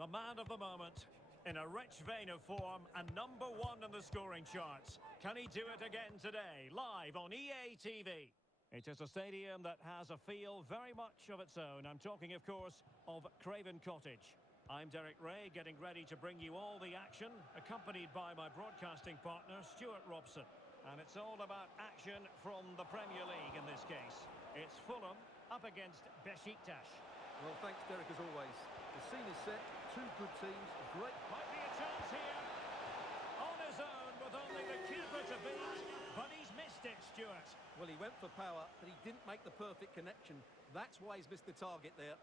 the man of the moment. In a rich vein of form and #1 in the scoring charts. Can he do it again today, live on EA TV? It is a stadium that has a feel very much of its own. I'm talking, of course, of Craven Cottage. I'm Derek Ray, getting ready to bring you all the action, accompanied by my broadcasting partner, Stuart Robson. And it's all about action from the Premier League in this case. It's Fulham up against Beşiktaş. Well, thanks, Derek, as always. The scene is set, two good teams, a great... Might be a chance here. On his own with only the keeper to beat, but he's missed it, Stuart. Well, he went for power, but he didn't make the perfect connection. That's why he's missed the target there.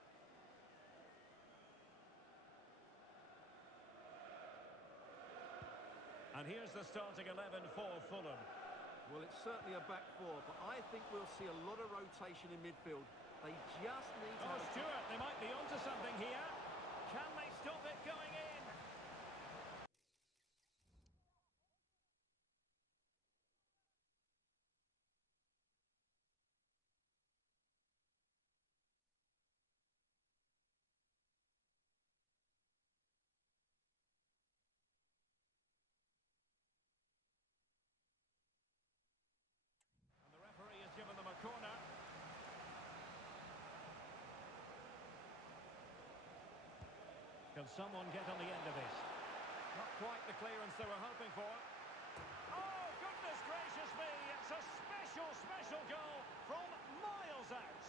And here's the starting 11 for Fulham. Well, it's certainly a back four, but I think we'll see a lot of rotation in midfield. They just need to... Oh, Stuart, they might be onto something here. Can they stop it going in? And the referee has given them a corner. Can someone get on the end of this? Not quite the clearance they were hoping for. Oh, goodness gracious me! It's a special, special goal from miles out.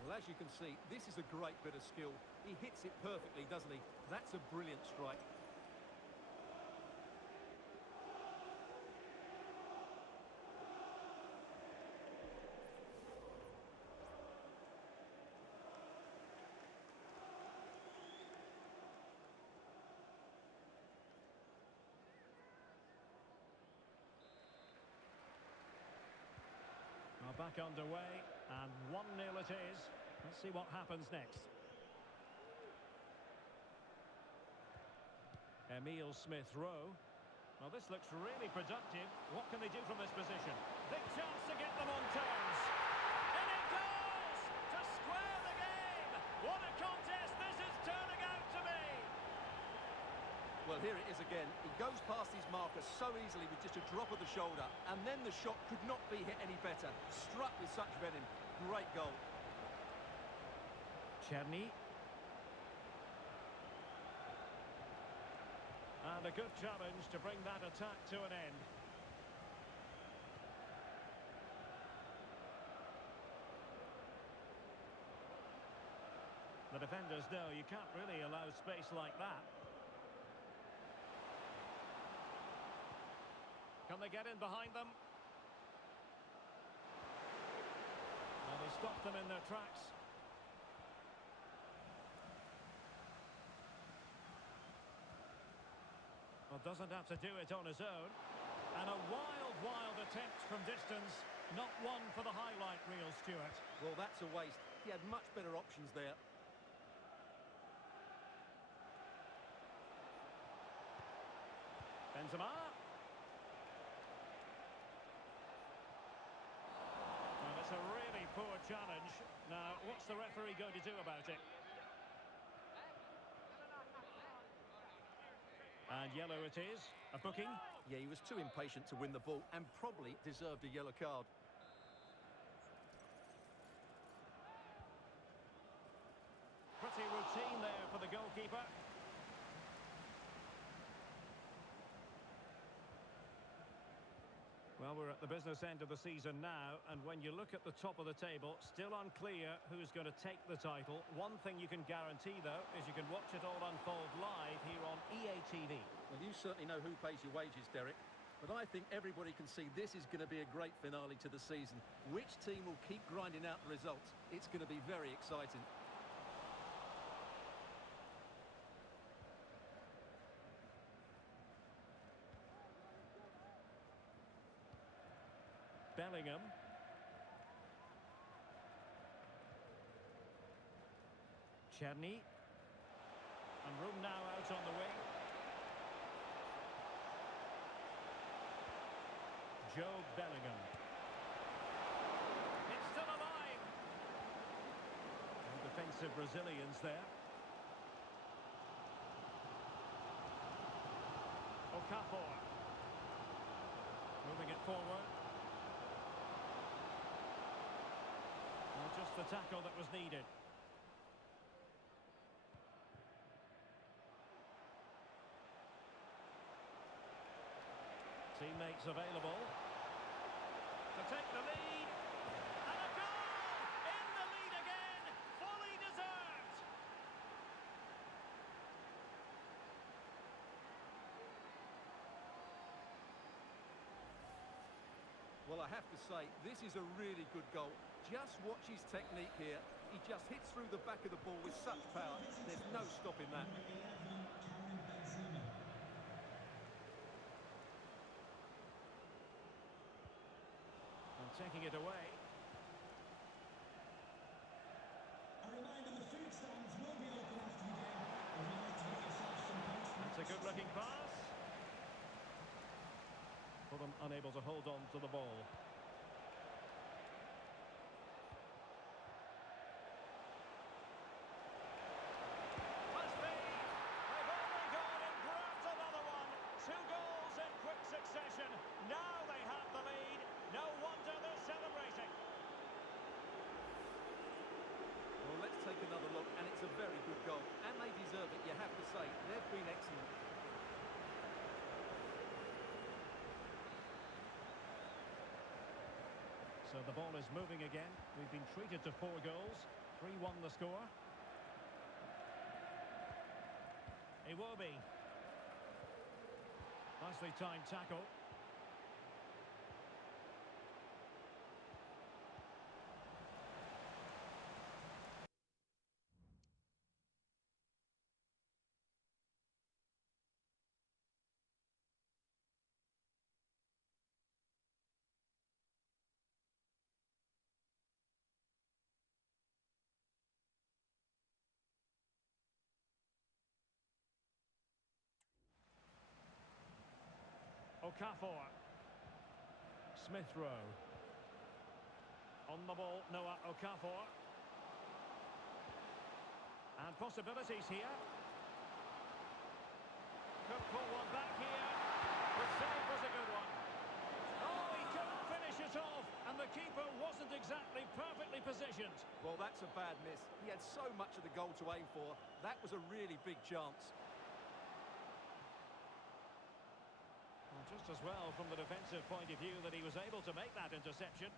Well, as you can see, this is a great bit of skill. He hits it perfectly, doesn't he? That's a brilliant strike. Well, back underway, and 1-0 it is. Let's see what happens next. Emile Smith-Rowe. Well, this looks really productive. What can they do from this position? Big chance to get them on terms. And it goes! To square the game! What a contest this is turning out to be! Well, here it is again. He goes past his marker so easily with just a drop of the shoulder, and then the shot could not be hit any better. Struck with such venom. Great goal. Czerny. And a good challenge to bring that attack to an end. The defenders know you can't really allow space like that. Can they get in behind them? Well, they stopped them in their tracks. Well, doesn't have to do it on his own. And a wild, wild attempt from distance. Not one for the highlight reel, Stuart. Well, that's a waste. He had much better options there. Benzema. Well, it's a really poor challenge. Now, what's the referee going to do about it? And yellow it is. A booking. Yeah, he was too impatient to win the ball and probably deserved a yellow card. Pretty routine there for the goalkeeper. Well, we're at the business end of the season now, and when you look at the top of the table, still unclear who's going to take the title. One thing you can guarantee, though, is you can watch it all unfold live here on EA TV. Well, you certainly know who pays your wages, Derek. But I think everybody can see this is going to be a great finale to the season. Which team will keep grinding out the results? It's going to be very exciting. Bellingham. Czerny. And room now out on the wing. Joe Bellingham. It's still alive. And defensive resilience there. Okafor. Moving it forward. Well, just the tackle that was needed. Teammates available to take the lead. And a goal! In the lead again! Fully deserved! Well, I have to say, this is a really good goal. Just watch his technique here. He just hits through the back of the ball with such power. There's no stopping that. And taking it away. A reminder, the food stands will be open after the game. If you'd like to get yourself some post. That's a good-looking pass. Fulham unable to hold on to the ball. Must be. They've only gone and grabbed another one. 2 goals in quick succession. Now they have the lead. No wonder they're celebrating. Well, let's take another look, and it's a very good goal. And they deserve it, you have to say. They've been excellent. So the ball is moving again. We've been treated to 4 goals. 3-1 the score. Iwobi. Nicely timed tackle. Okafor. Smith Rowe. On the ball, Noah Okafor. And possibilities here. Could pull one back here. The save was a good one. Oh, he couldn't finish it off. And the keeper wasn't exactly perfectly positioned. Well, that's a bad miss. He had so much of the goal to aim for. That was a really big chance. Well, just as well from the defensive point of view that he was able to make that interception.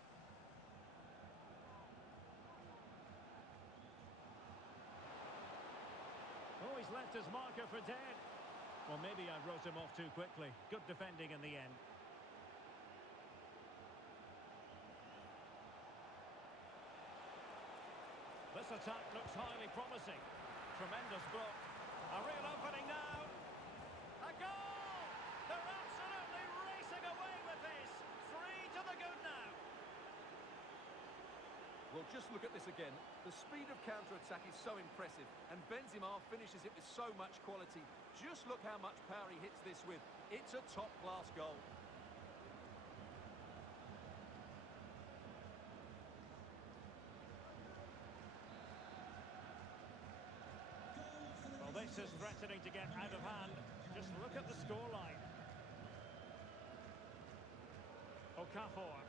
Oh, he's left his marker for dead. Well, maybe I wrote him off too quickly. Good defending in the end. This attack looks highly promising. Tremendous block. A real opening now. A goal! They're absolutely racing away with this. 3 to the good now. Well, just look at this again. The speed of counter-attack is so impressive, and Benzema finishes it with so much quality. Just look how much power he hits this with. It's a top-class goal. Well, this is threatening to get out of hand. Just look at the scoreline. Okafor.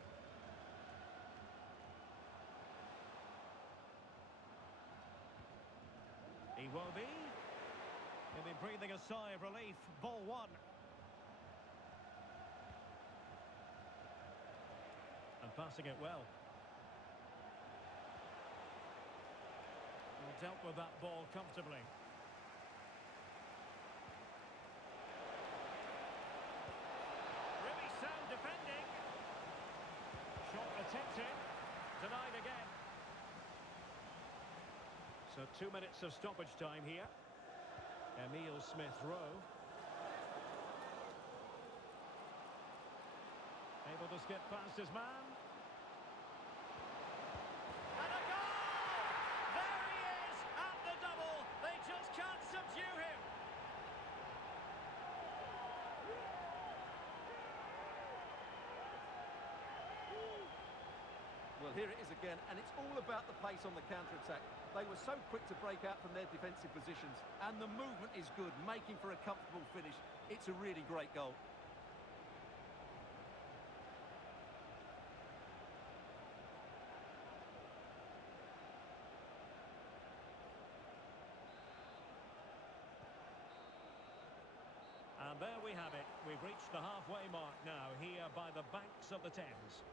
Iwobi. He'll be breathing a sigh of relief. Ball 1. And passing it well. Well, dealt with that ball comfortably. Really sound defending. Shot attempted. Denied again. So 2 minutes of stoppage time here. Emile Smith-Rowe. Able to skip past his man. And a goal! There he is at the double. They just can't subdue him. here it is again, and it's all about the pace on the counter-attack. They were so quick to break out from their defensive positions, and the movement is good, making for a comfortable finish. It's a really great goal. And there we have it. We've reached the halfway mark now, here by the banks of the Thames.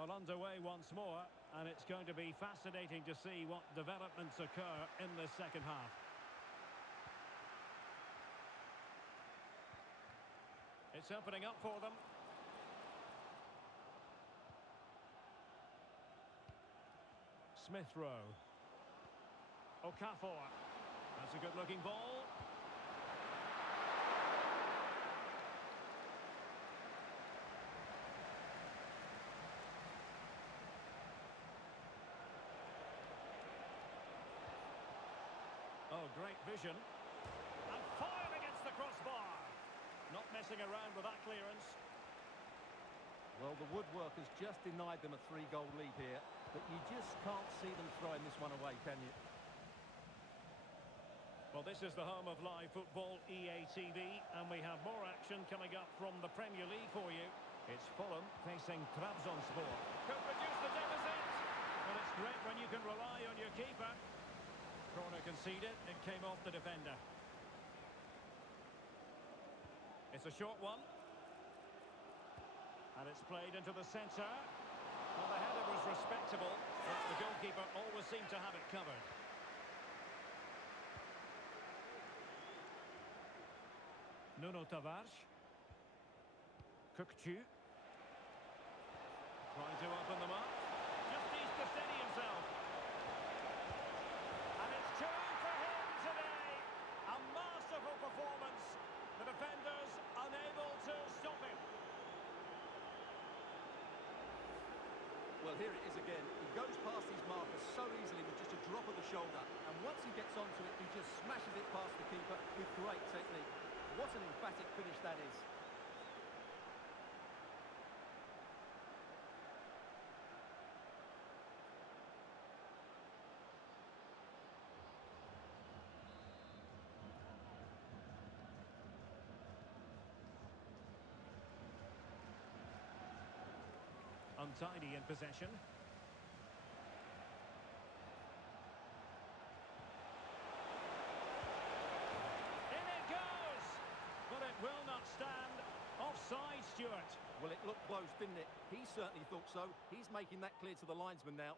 Well, underway once more, and it's going to be fascinating to see what developments occur in this second half. It's opening up for them. Smith Rowe. Okafor. That's a good-looking ball. Oh, great vision. And fired against the crossbar. Not messing around with that clearance. Well, the woodwork has just denied them a 3-goal lead here, but you just can't see them throwing this one away, can you? Well, this is the home of live football, EA TV, and we have more action coming up from the Premier League for you. It's Fulham facing Trabzonspor. Could reduce the deficit, but it's great when you can rely on your keeper. Corner conceded, it came off the defender. It's a short one. And it's played into the centre. Well, the header was respectable, but the goalkeeper always seemed to have it covered. Nuno Tavares. Kukçu. Trying to open them up. Just needs to steady himself. And it's two for him today. A masterful performance. The defenders unable to stop him. Well, here it is again. He goes past his marker so easily with just a drop of the shoulder. And once he gets onto it, he just smashes it past the keeper with great technique. What an emphatic finish that is. Untidy in possession. In it goes! But it will not stand. Offside, Stuart. Well, it looked close, didn't it? He certainly thought so. He's making that clear to the linesman now.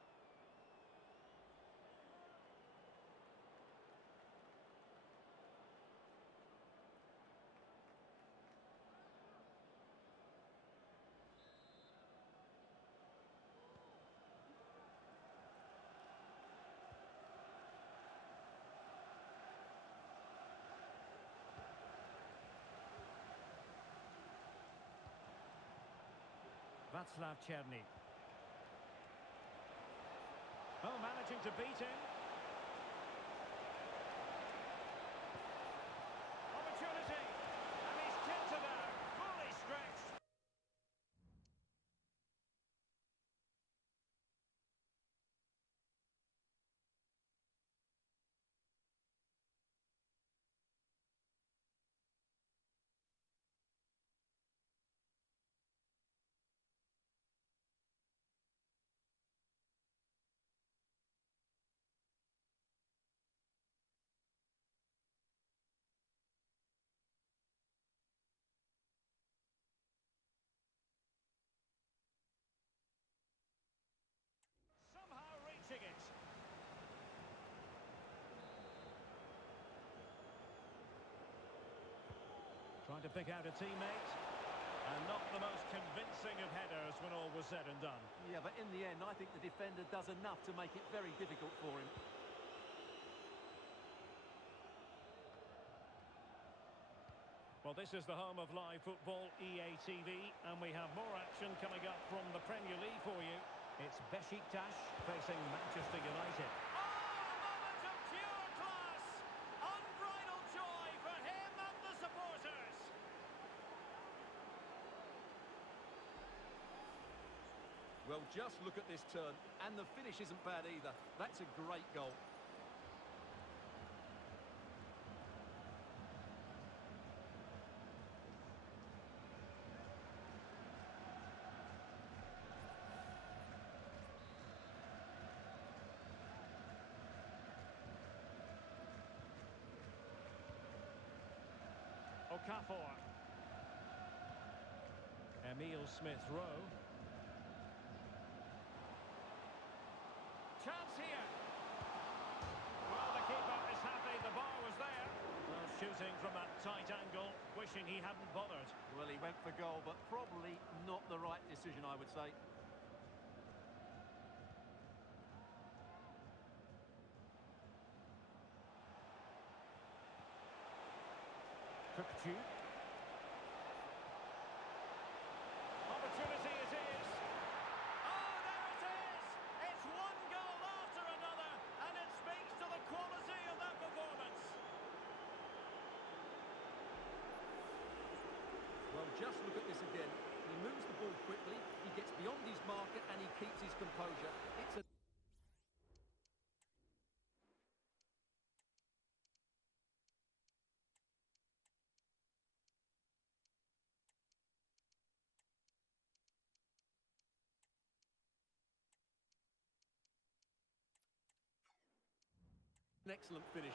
Václav Černý. Oh, managing to beat him. Opportunity. And he's kicked to there. Fully stretched. trying to pick out a teammate. And not the most convincing of headers when all was said and done. Yeah, but in the end, I think the defender does enough to make it very difficult for him. Well, this is the home of live football, EA TV, and we have more action coming up from the Premier League for you. It's Beşiktaş facing Manchester United. Oh, a moment of pure class! Unbridled joy for him and the supporters! Well, just look at this turn, and the finish isn't bad either. That's a great goal. Okafor. Emile Smith-Rowe. Chance here. Well, the keeper is happy the bar was there. Well, shooting from that tight angle, wishing he hadn't bothered. Well, he went for goal, but probably not the right decision, I would say. Çıktık. Opportunity it is. Oh, there it is! It's one goal after another, and it speaks to the quality of that performance. Well, just look at this again. He moves the ball quickly, he gets beyond his marker, and he keeps his composure. It's a... An excellent finish.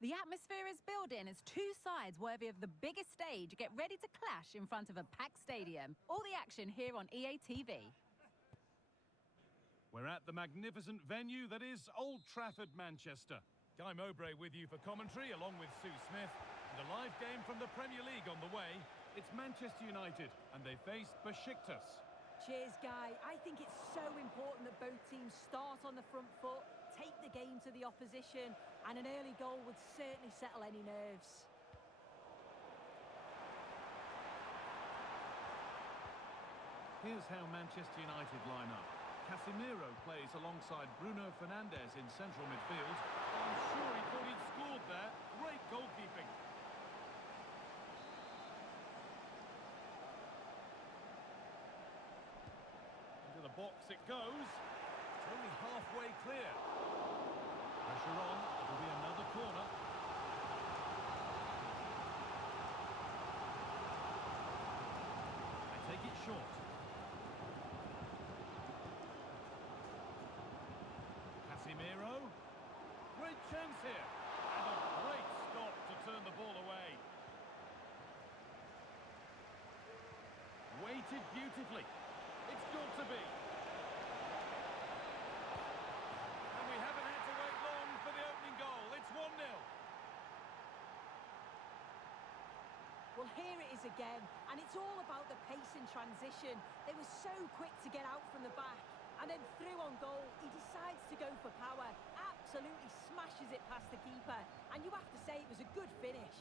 The atmosphere is building as two sides worthy of the biggest stage get ready to clash in front of a packed stadium. All the action here on EA TV. We're at the magnificent venue that is Old Trafford, Manchester. Guy Mowbray with you for commentary, along with Sue Smith. And a live game from the Premier League on the way. It's Manchester United, and they face Beşiktaş. Cheers, Guy. I think it's so important that both teams start on the front foot, take the game to the opposition, and an early goal would certainly settle any nerves. Here's how Manchester United line up. Casemiro plays alongside Bruno Fernandes in central midfield. I'm sure he thought he'd scored there. Great goalkeeping. Into the box it goes. It's only halfway clear. Pressure on. It'll be another corner. They take it short. Casemiro. Great chance here. And a great stop to turn the ball away. Weighted beautifully. It's got to be. And we haven't had to wait long for the opening goal. It's 1-0. Well, here it is again, and it's all about the pace in transition. They were so quick to get out from the back, and then through on goal, he decides to go for power, absolutely smashes it past the keeper, and you have to say it was a good finish.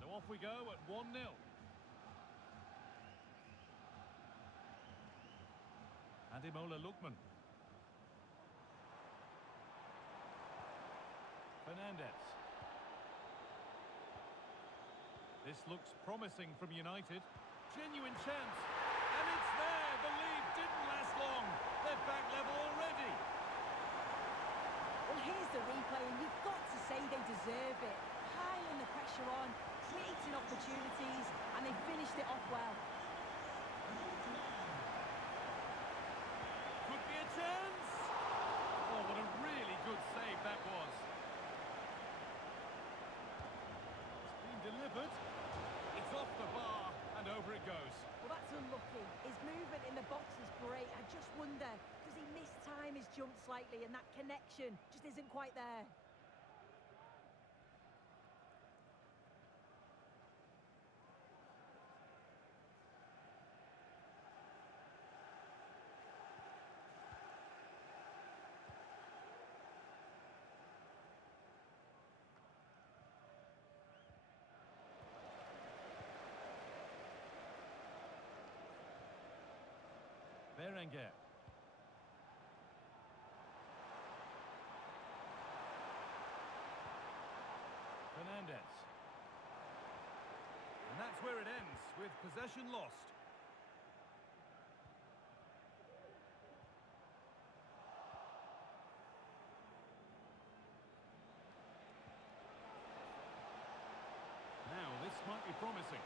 So off we go at 1-0. Ademola Lookman. Fernandes. This looks promising from United. Genuine chance. And it's there. The lead didn't last long. They're back level already. Well, here's the replay, and you've got to say they deserve it. Piling the pressure on, creating opportunities, and they finished it off well. Could be a chance. Oh, what a really good save that was. It's been delivered. It's off the bar, and over it goes. Well, that's unlucky. His movement in the box is great. I just wonder, does he mistime his jump slightly, and that connection just isn't quite there? Berenguer. Fernandes. And that's where it ends, with possession lost. Now, this might be promising.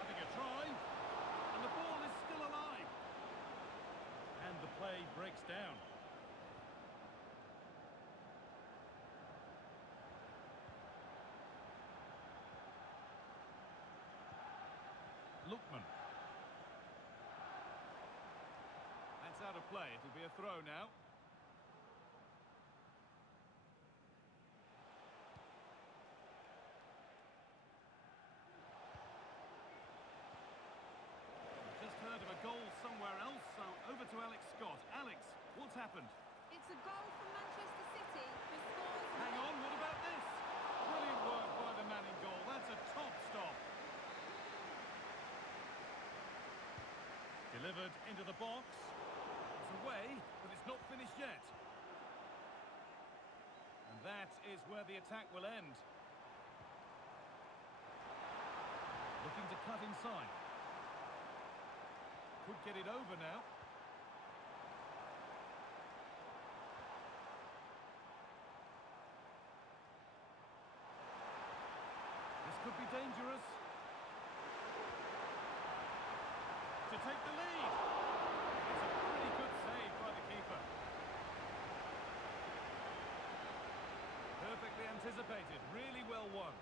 Having a try, and the ball is still alive. And the play breaks down. Lookman. That's out of play. It'll be a throw now. Just heard of a goal somewhere else, so over to Alex Scott. Alex, what's happened? It's a goal from Manchester City, who scores... Hang on, what about this? Brilliant work by the man in goal. That's a top stop. Delivered into the box. It's away, but it's not finished yet. And that is where the attack will end. Looking to cut inside. Could get it over now. This could be dangerous. To take the lead. It's a pretty good save by the keeper. Perfectly anticipated, really well won.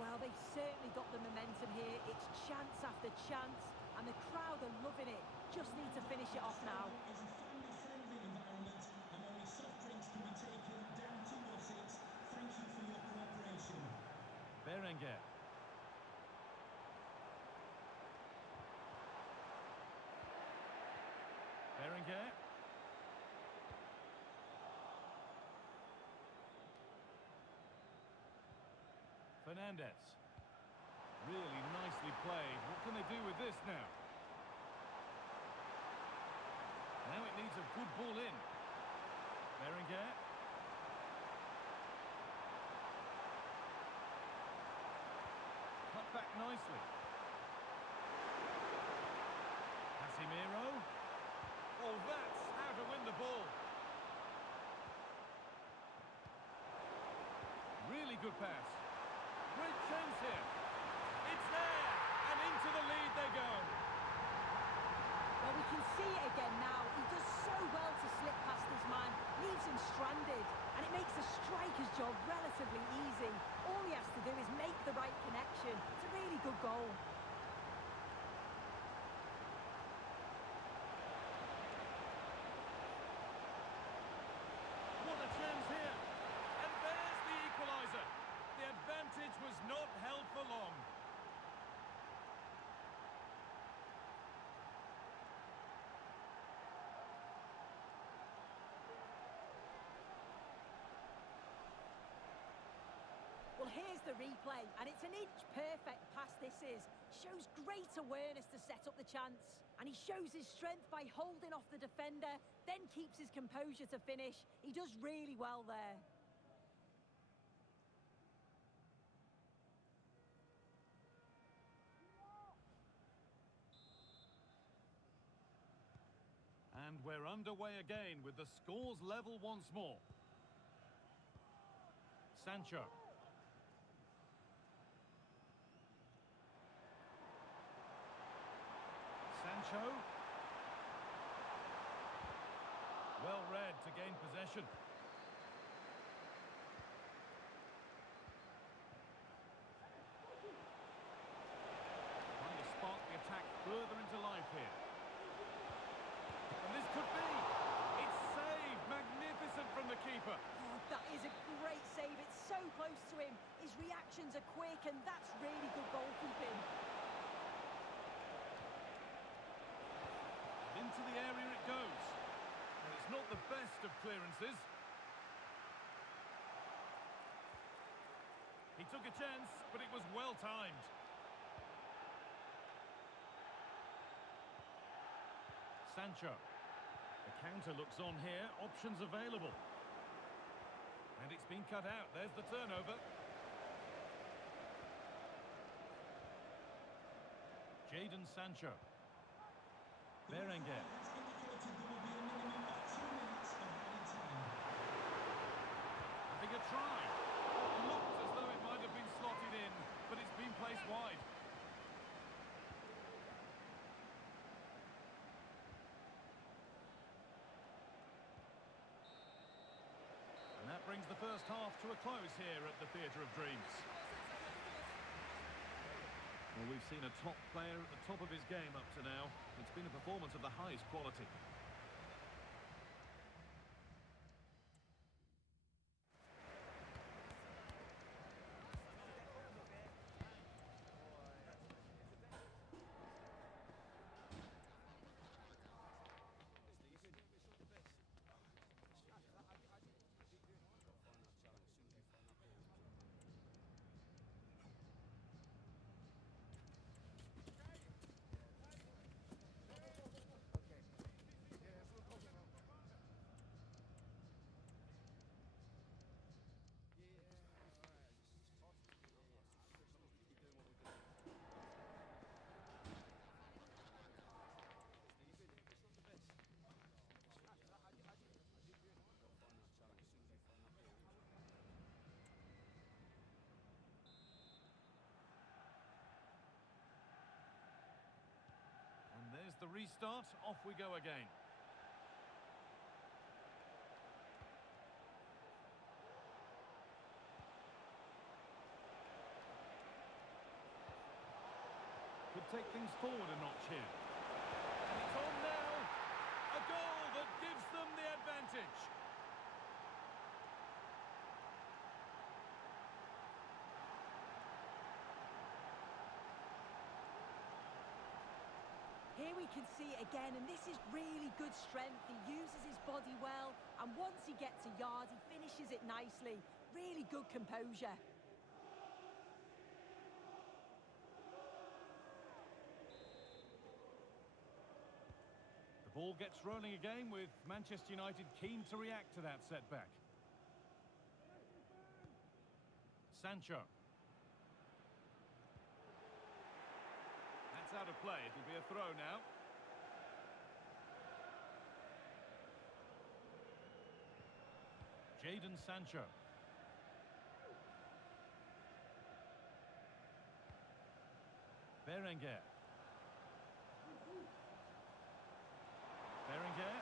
Well, they certainly got the momentum here. It's chance after chance, and the crowd are loving it. Just need to finish it off now. It's a family-friendly environment, and only soft drinks can be taken down to your seats. Thank you for your cooperation. Berenguer. Berenguer. Fernandez. Really nicely played. What can they do with this now? Now it needs a good ball in. Berenguer. Cut back nicely. Casemiro. Oh, that's how to win the ball. Really good pass. Great chance here. It's there, and into the lead they go. Well, we can see it again now. He does so well to slip past his man, leaves him stranded, and it makes the striker's job relatively easy. All he has to do is make the right connection. It's a really good goal. What a chance here. And there's the equaliser. The advantage was not held for long. Well, here's the replay, and it's an inch-perfect pass this is. Shows great awareness to set up the chance. And he shows his strength by holding off the defender, then keeps his composure to finish. He does really well there. And we're underway again with the scores level once more. Sancho. Sancho. Well read to gain possession. Trying to spark the attack further into life here. And this could be. It's saved. Magnificent from the keeper. Oh, that is a great save. It's so close to him. His reactions are quick, and that's really good goalkeeping. Into the area it goes. And it's not the best of clearances. He took a chance, but it was well timed. Sancho. The counter looks on here. Options available. And it's been cut out. There's the turnover. Jadon Sancho. Berenguer. Has indicated there will be a minimum of 2 minutes of added time. Having a try. It looked as though it might have been slotted in, but it's been placed wide. And that brings the first half to a close here at the Theatre of Dreams. Well, we've seen a top player at the top of his game up to now. It's been a performance of the highest quality. There's the restart. Off we go again. Could take things forward a notch here. And it's on now. A goal that gives them the advantage. Here we can see it again, and this is really good strength. He uses his body well, and once he gets a yard, he finishes it nicely. Really good composure. Ball gets rolling again with Manchester United keen to react to that setback. Sancho. That's out of play. It'll be a throw now. Jadon Sancho. Berenguer. Berenguer.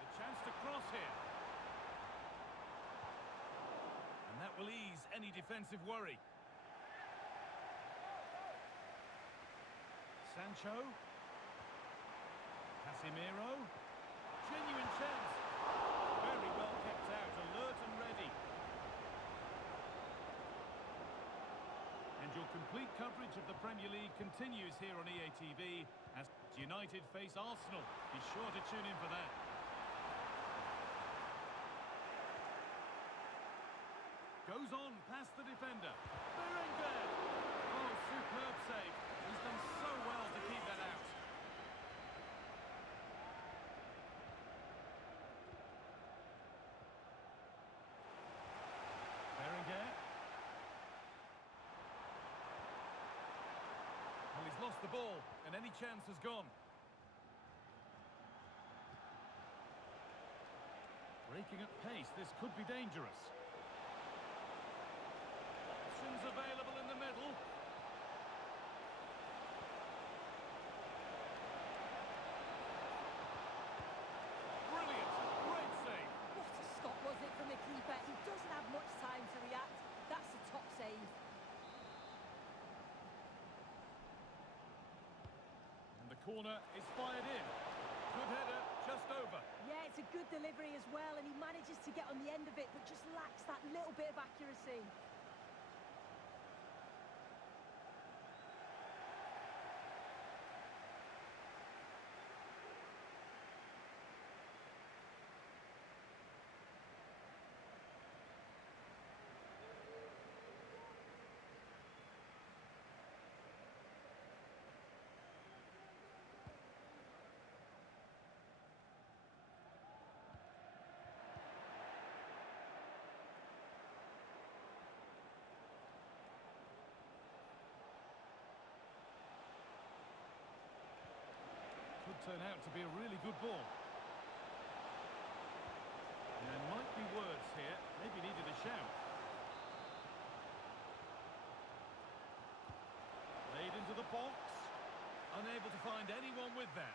A chance to cross here. And that will ease any defensive worry. Sancho. Casemiro. Genuine chance. Very well kept out, alert and ready. And your complete coverage of the Premier League continues here on EA TV as United face Arsenal. Be sure to tune in for that. Goes on past the defender. Berenguer. Oh, superb save. He's done so well to keep that out. Berenguer. Well, he's lost the ball, and any chance has gone. Breaking at pace, this could be dangerous. Options available in the middle. Brilliant, great save. What a stop was it from the keeper? He doesn't have much time to react. That's a top save. And the corner is fired in. Good header, just over. Yeah, it's a good delivery as well, and he manages to get on the end of it, but just lacks that little bit of accuracy. Could turn out to be a really good ball. And there might be words here. Maybe needed a shout. Laid into the box. Unable to find anyone with that.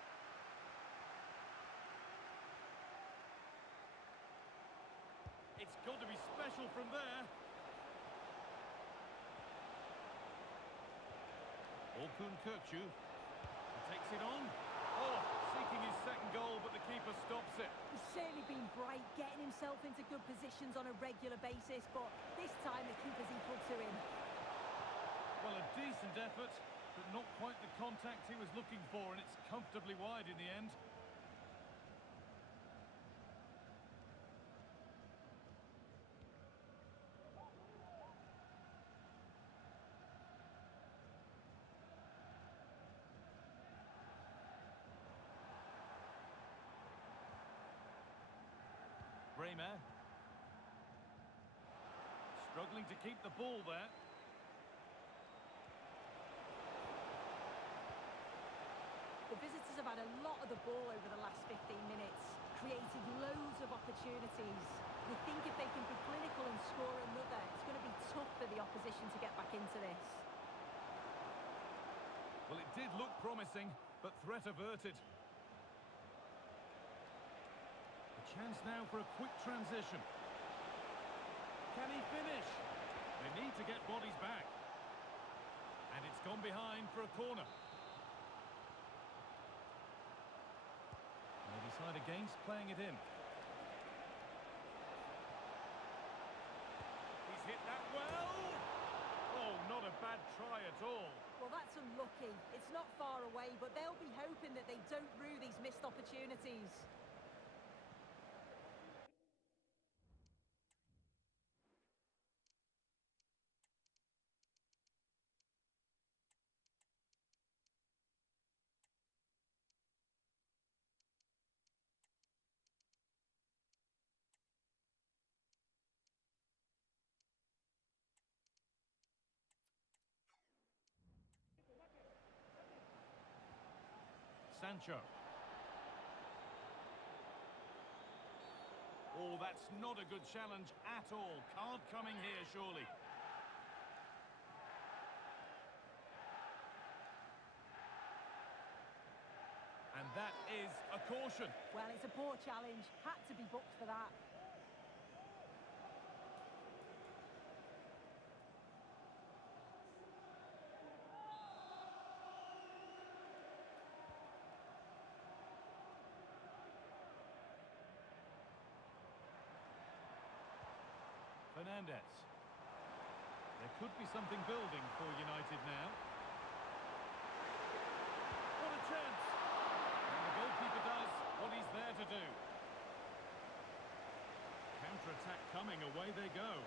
It's got to be special from there. Orkun Kökçü takes it on. Oh, seeking his second goal, but the keeper stops it. He's certainly been bright, getting himself into good positions on a regular basis, but this time the keeper's equal to him. Well, a decent effort, but not quite the contact he was looking for, and it's comfortably wide in the end. Bremer. Struggling to keep the ball there. The visitors have had a lot of the ball over the last 15 minutes, created loads of opportunities. You think if they can be clinical and score another, it's going to be tough for the opposition to get back into this. Well, it did look promising, but threat averted. Chance now for a quick transition. Can he finish? They need to get bodies back. And it's gone behind for a corner. They decide against playing it in. He's hit that well. Oh, not a bad try at all. Well, that's unlucky. It's not far away, but they'll be hoping that they don't rue these missed opportunities. Sancho. Oh, that's not a good challenge at all. Card coming here, surely. And that is a caution. Well, it's a poor challenge. Had to be booked for that. Fernandez. There could be something building for United now. What a chance! And the goalkeeper does what he's there to do. Counter-attack coming, away they go.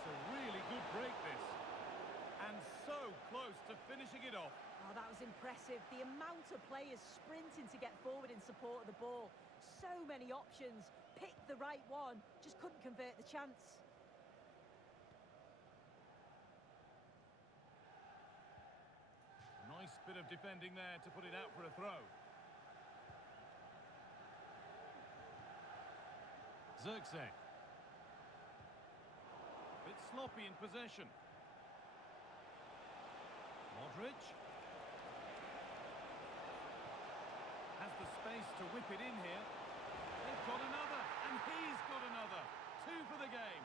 It's a really good break, this. And so close to finishing it off. Oh, that was impressive. The amount of players sprinting to get forward in support of the ball. So many options. Picked the right one. Just couldn't convert the chance. Nice bit of defending there to put it out for a throw. Zirkzee. Bit sloppy in possession. Modric. Has the space to whip it in here. They've got another, and he's got another. 2 for the game.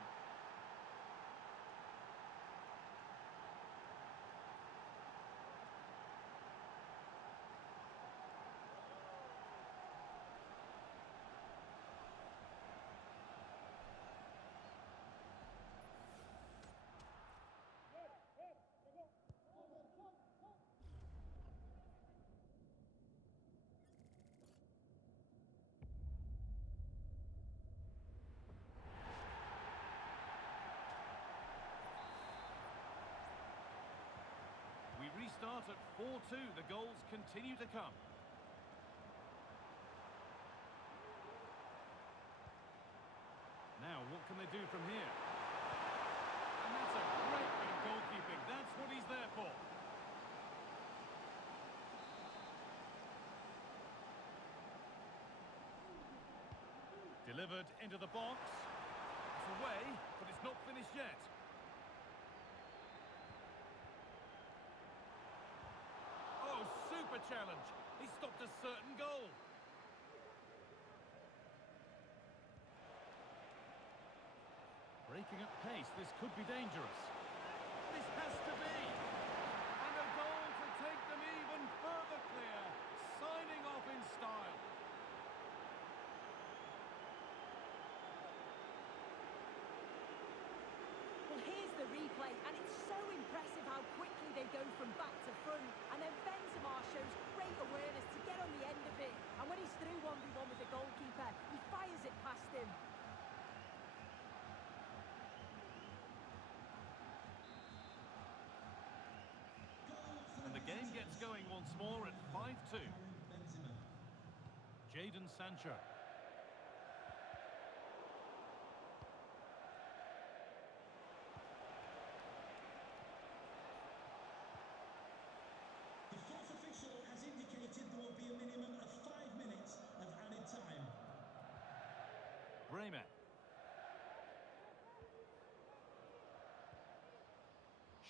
We restart at 4-2. The goals continue to come. Now, what can they do from here? And that's a great bit of goalkeeping. That's what he's there for. Delivered into the box. It's away, but it's not finished yet. Oh, super challenge. He stopped a certain goal. Breaking at pace, this could be dangerous. This has to be. And a goal to take them even further clear. Signing off in style. Well, here's the replay, and it's so impressive how quickly they go from back to front. And then Benzema shows great awareness to get on the end of it. And when he's through 1v1 with the goalkeeper, he fires it past him. And the game gets going once more at 5-2. Jadon Sancho. The fourth official has indicated there will be a minimum of 5 minutes of added time. Bremer.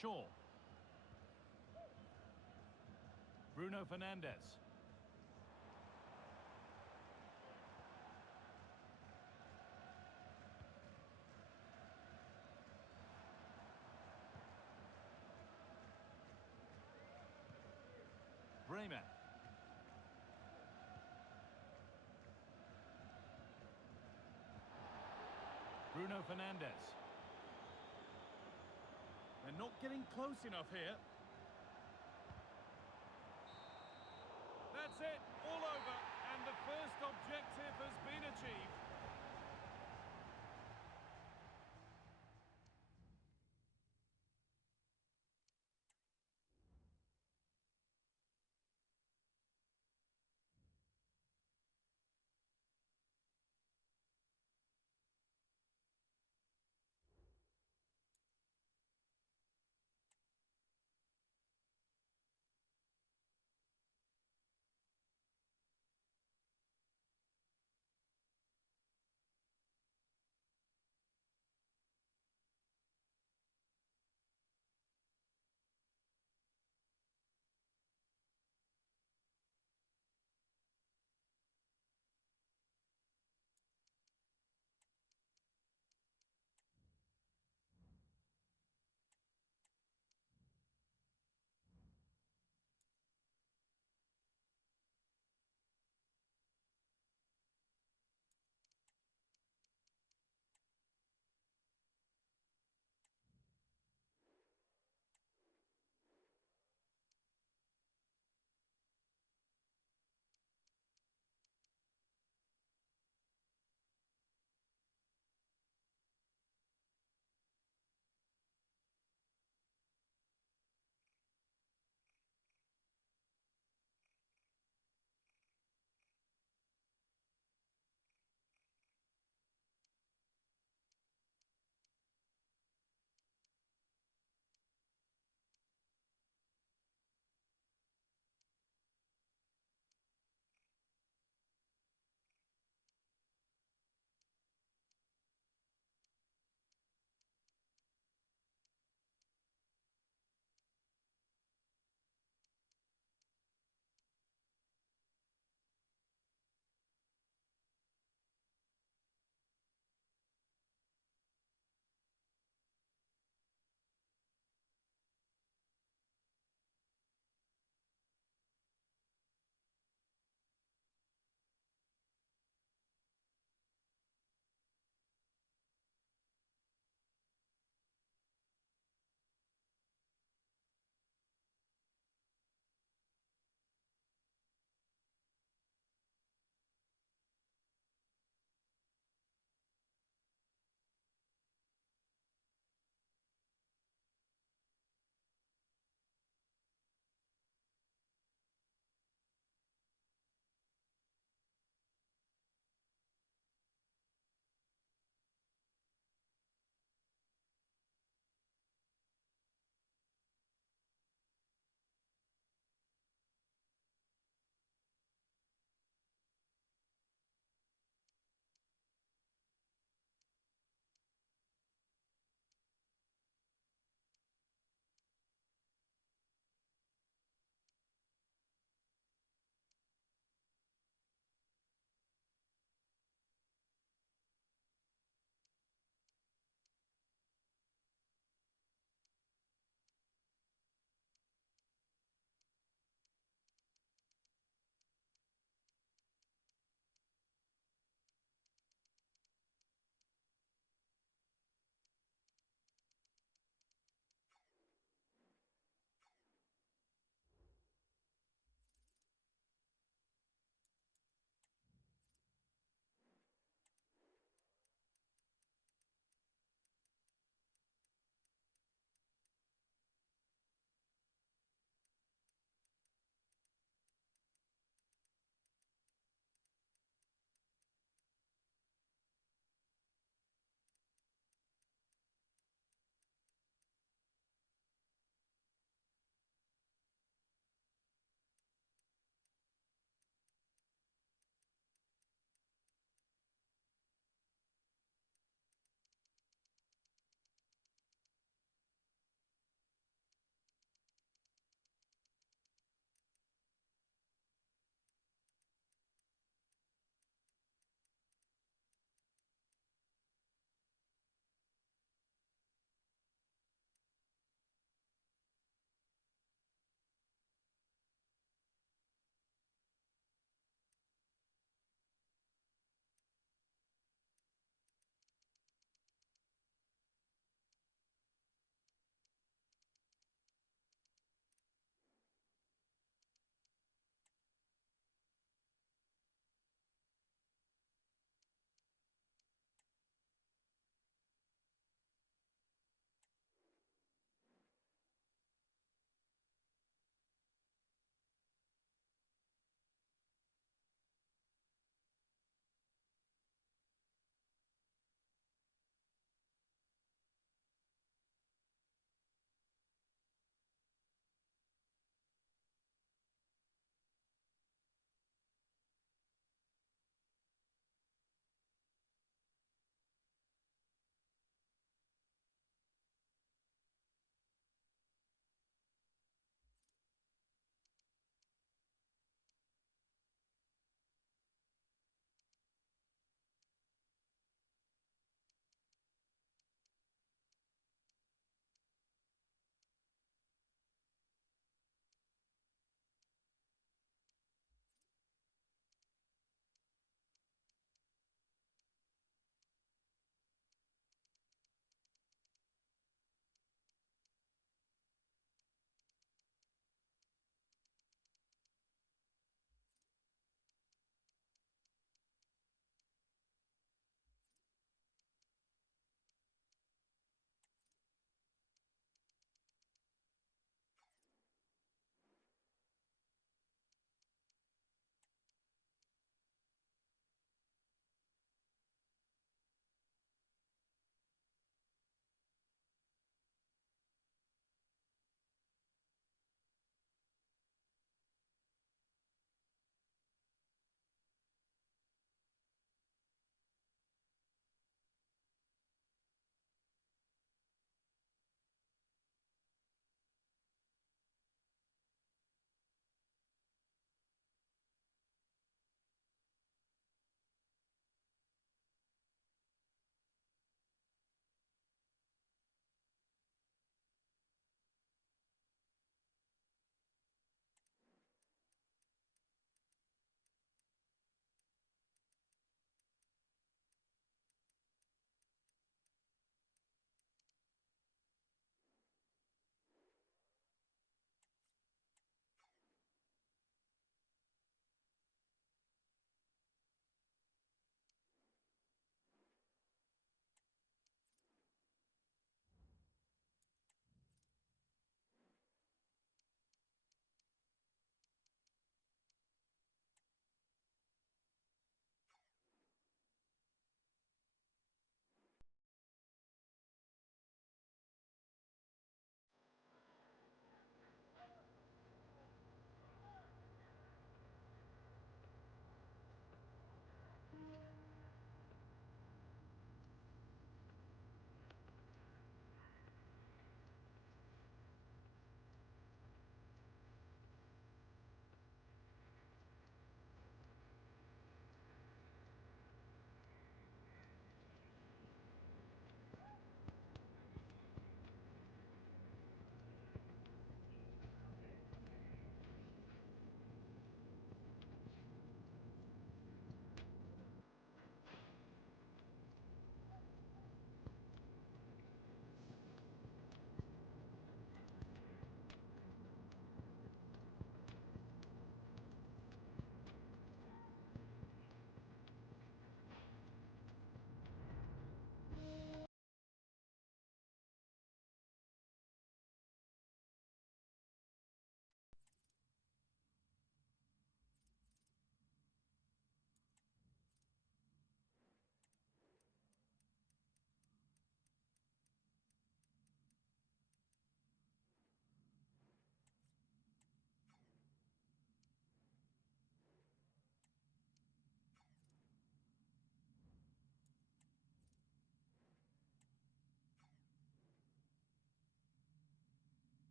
Shaw. Bruno Fernandez. Bremer. Bruno Fernandez. They're not getting close enough here. That's it, all over, and the first objective has been achieved.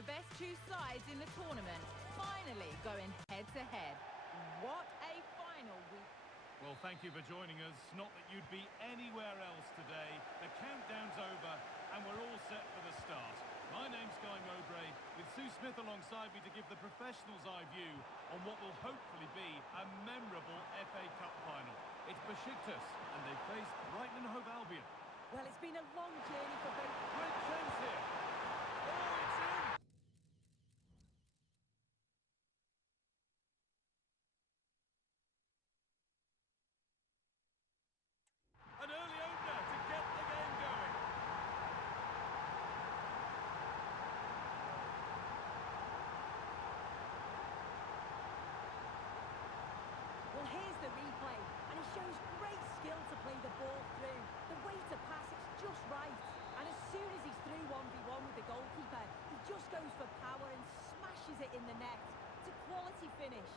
The best two sides in the tournament finally going head-to-head. What a final we... Well, thank you for joining us. Not that you'd be anywhere else today. The countdown's over, and we're all set for the start. My name's Guy Mowbray, with Sue Smith alongside me to give the professional's eye view on what will hopefully be a memorable FA Cup final. It's Beşiktaş, and they face Brighton and Hove Albion. Well, it's been a long journey for both. Great chance here. Oh, it's in! An early opener to get the game going. Well, here's the replay, and it shows great skill to play the ball through. The way to pass, it's just right. And as soon as he's through 1v1 with the goalkeeper, he just goes for power and smashes it in the net. It's a quality finish.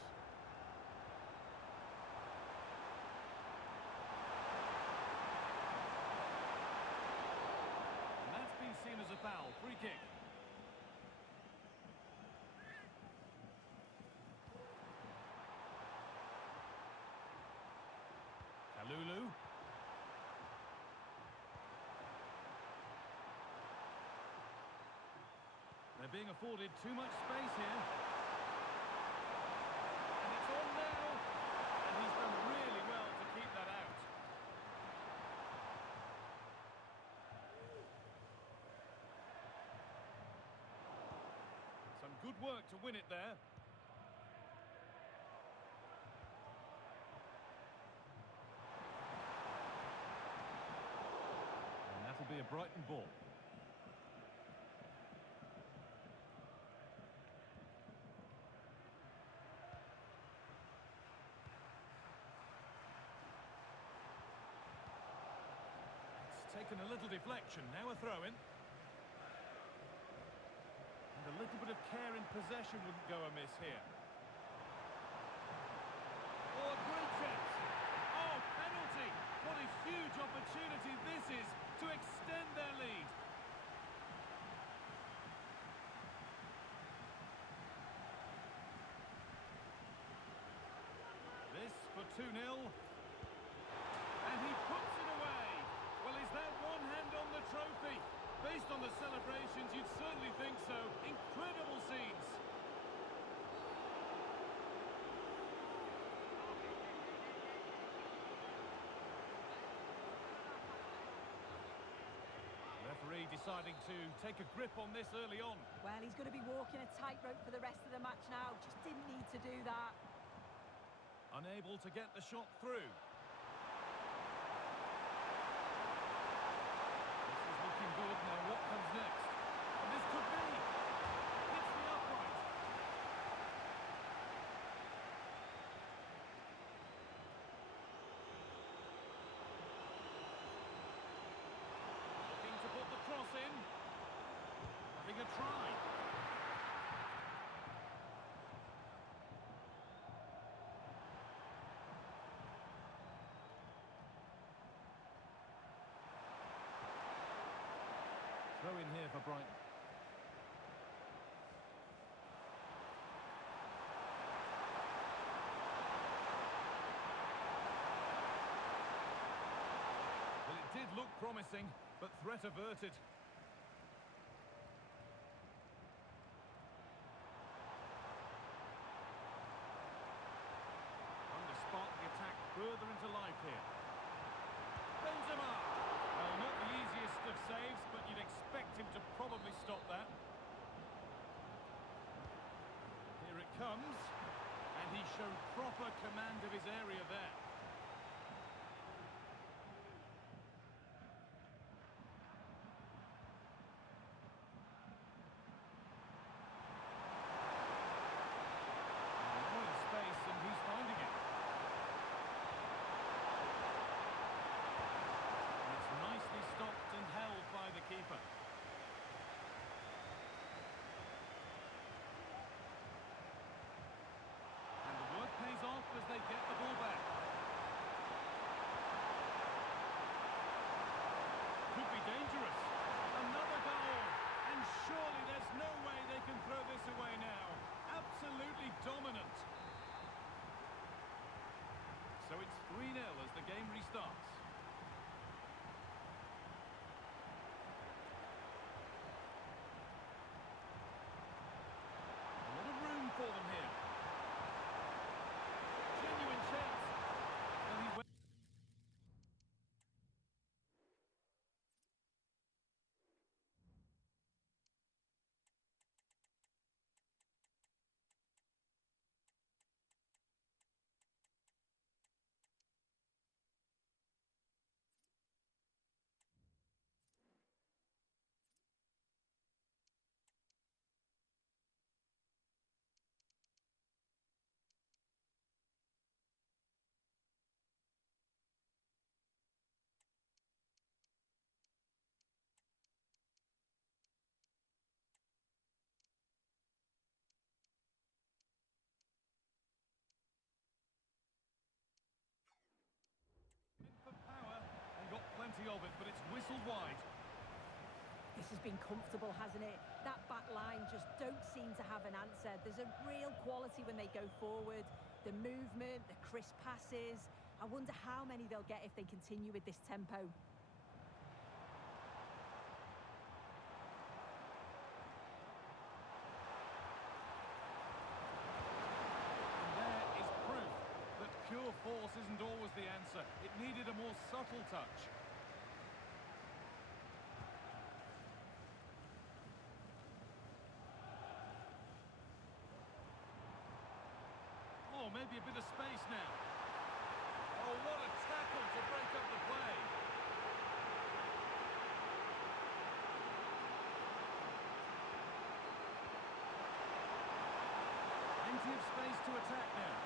And that's been seen as a foul. Free kick. Kalulu. They're being afforded too much space here. And it's on now. And he's done really well to keep that out. Some good work to win it there. And that'll be a Brighton ball. Taken a little deflection, now a throw-in. And a little bit of care in possession wouldn't go amiss here. Oh, a great chance! Oh, penalty! What a huge opportunity this is to extend their lead. This for 2-0. And he puts it away. Well, is that one hand on the trophy? Based on the celebrations, you'd certainly think so. Incredible scenes. Referee deciding to take a grip on this early on. Well, he's going to be walking a tightrope for the rest of the match now. Just didn't need to do that. Unable to get the shot through. Good. Now what comes next? And this could be. Hits the upright. Looking to put the cross in. Having a try. Throw in here for Brighton. Well, it did look promising, but threat averted. Trying to spark the attack further into life here. Benzema! Well, not the easiest of saves, but you'd expect him to probably stop that. Here it comes, and he showed proper command of his area there. Now in space, and who's finding it? Nicely stopped and held by the keeper. And the work pays off as they get the ball back. of it, but it's whistled wide. This has been comfortable, hasn't it? That back line just don't seem to have an answer. There's a real quality when they go forward. The movement, the crisp passes. I wonder how many they'll get if they continue with this tempo. Pure force isn't always the answer. It needed a more subtle touch. Oh, maybe a bit of space now. Oh, what a tackle to break up the play. Plenty of space to attack now.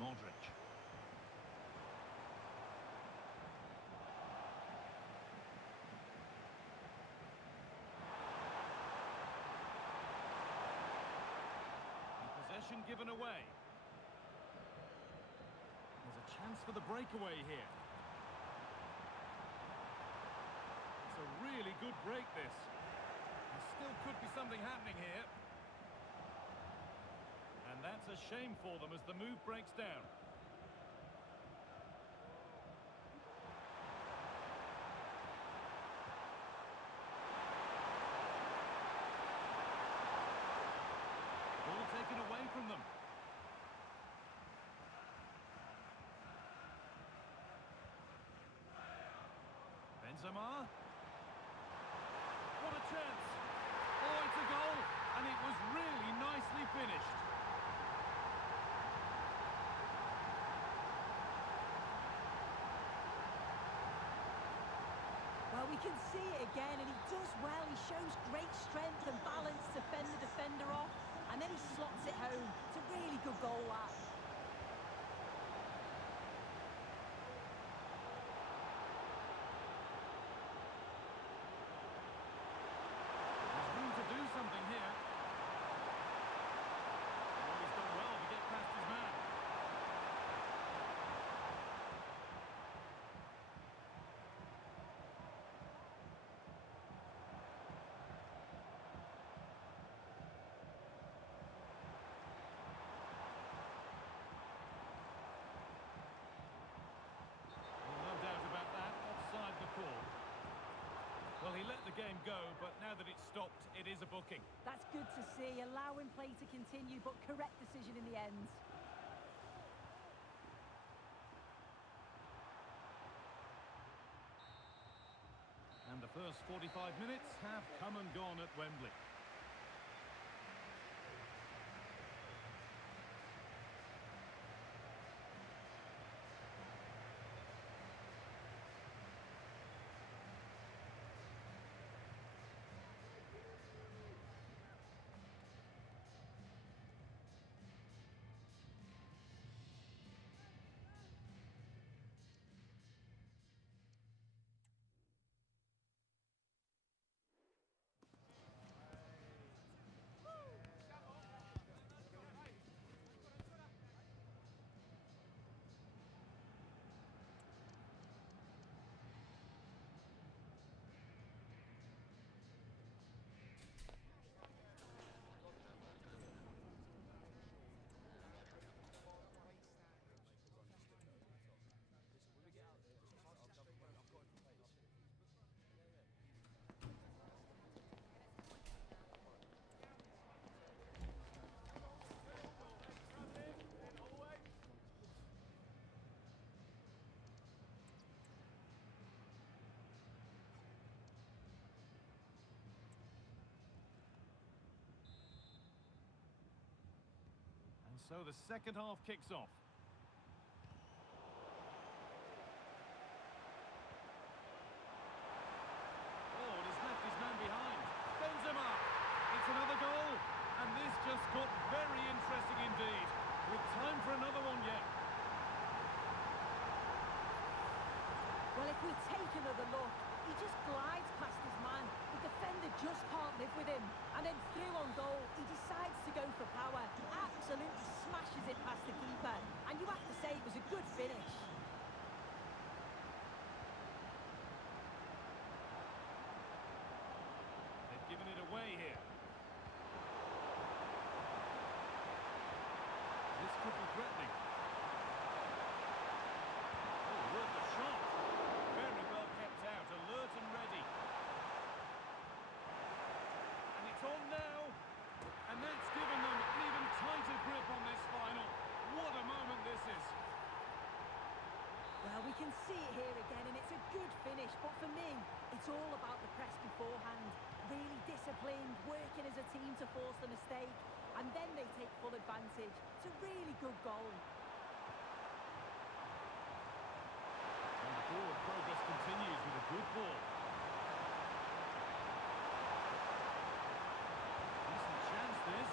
Modric. Possession given away. There's a chance for the breakaway here. It's a really good break, this. There still could be something happening here. And that's a shame for them as the move breaks down. Ball taken away from them. Benzema. What a chance. Oh, it's a goal. And it was really nicely finished. Well, we can see it again, and he does well. He shows great strength and balance to fend the defender off, and then he slots it home. It's a really good goal, that. There's room to do something here. Oh, he's done well to get past his man. Well, he let the game go, but now that it's stopped, it is a booking. That's good to see, allowing play to continue, but correct decision in the end. And the first 45 minutes have come and gone at Wembley. So the second half kicks off. Oh, and he's left his man behind. Benzema! It's another goal! And this just got very interesting indeed. With time for another one yet. Well, if we take another look, he just glides past his man. The defender just can't live with him. And then through on goal, he decides to go for power. Absolutely smashes it past the keeper. And you have to say it was a good finish. They've given it away here. This could be threatening. Oh, worth a shot. Very well kept out, alert and ready. And it's on now. And that's given them an even tighter grip on this final. What a moment this is. Well, we can see it here again, and it's a good finish. But for me, it's all about the press beforehand. Really disciplined, working as a team to force the mistake. And then they take full advantage. It's a really good goal. And the forward progress continues with a good ball. Decent chance this.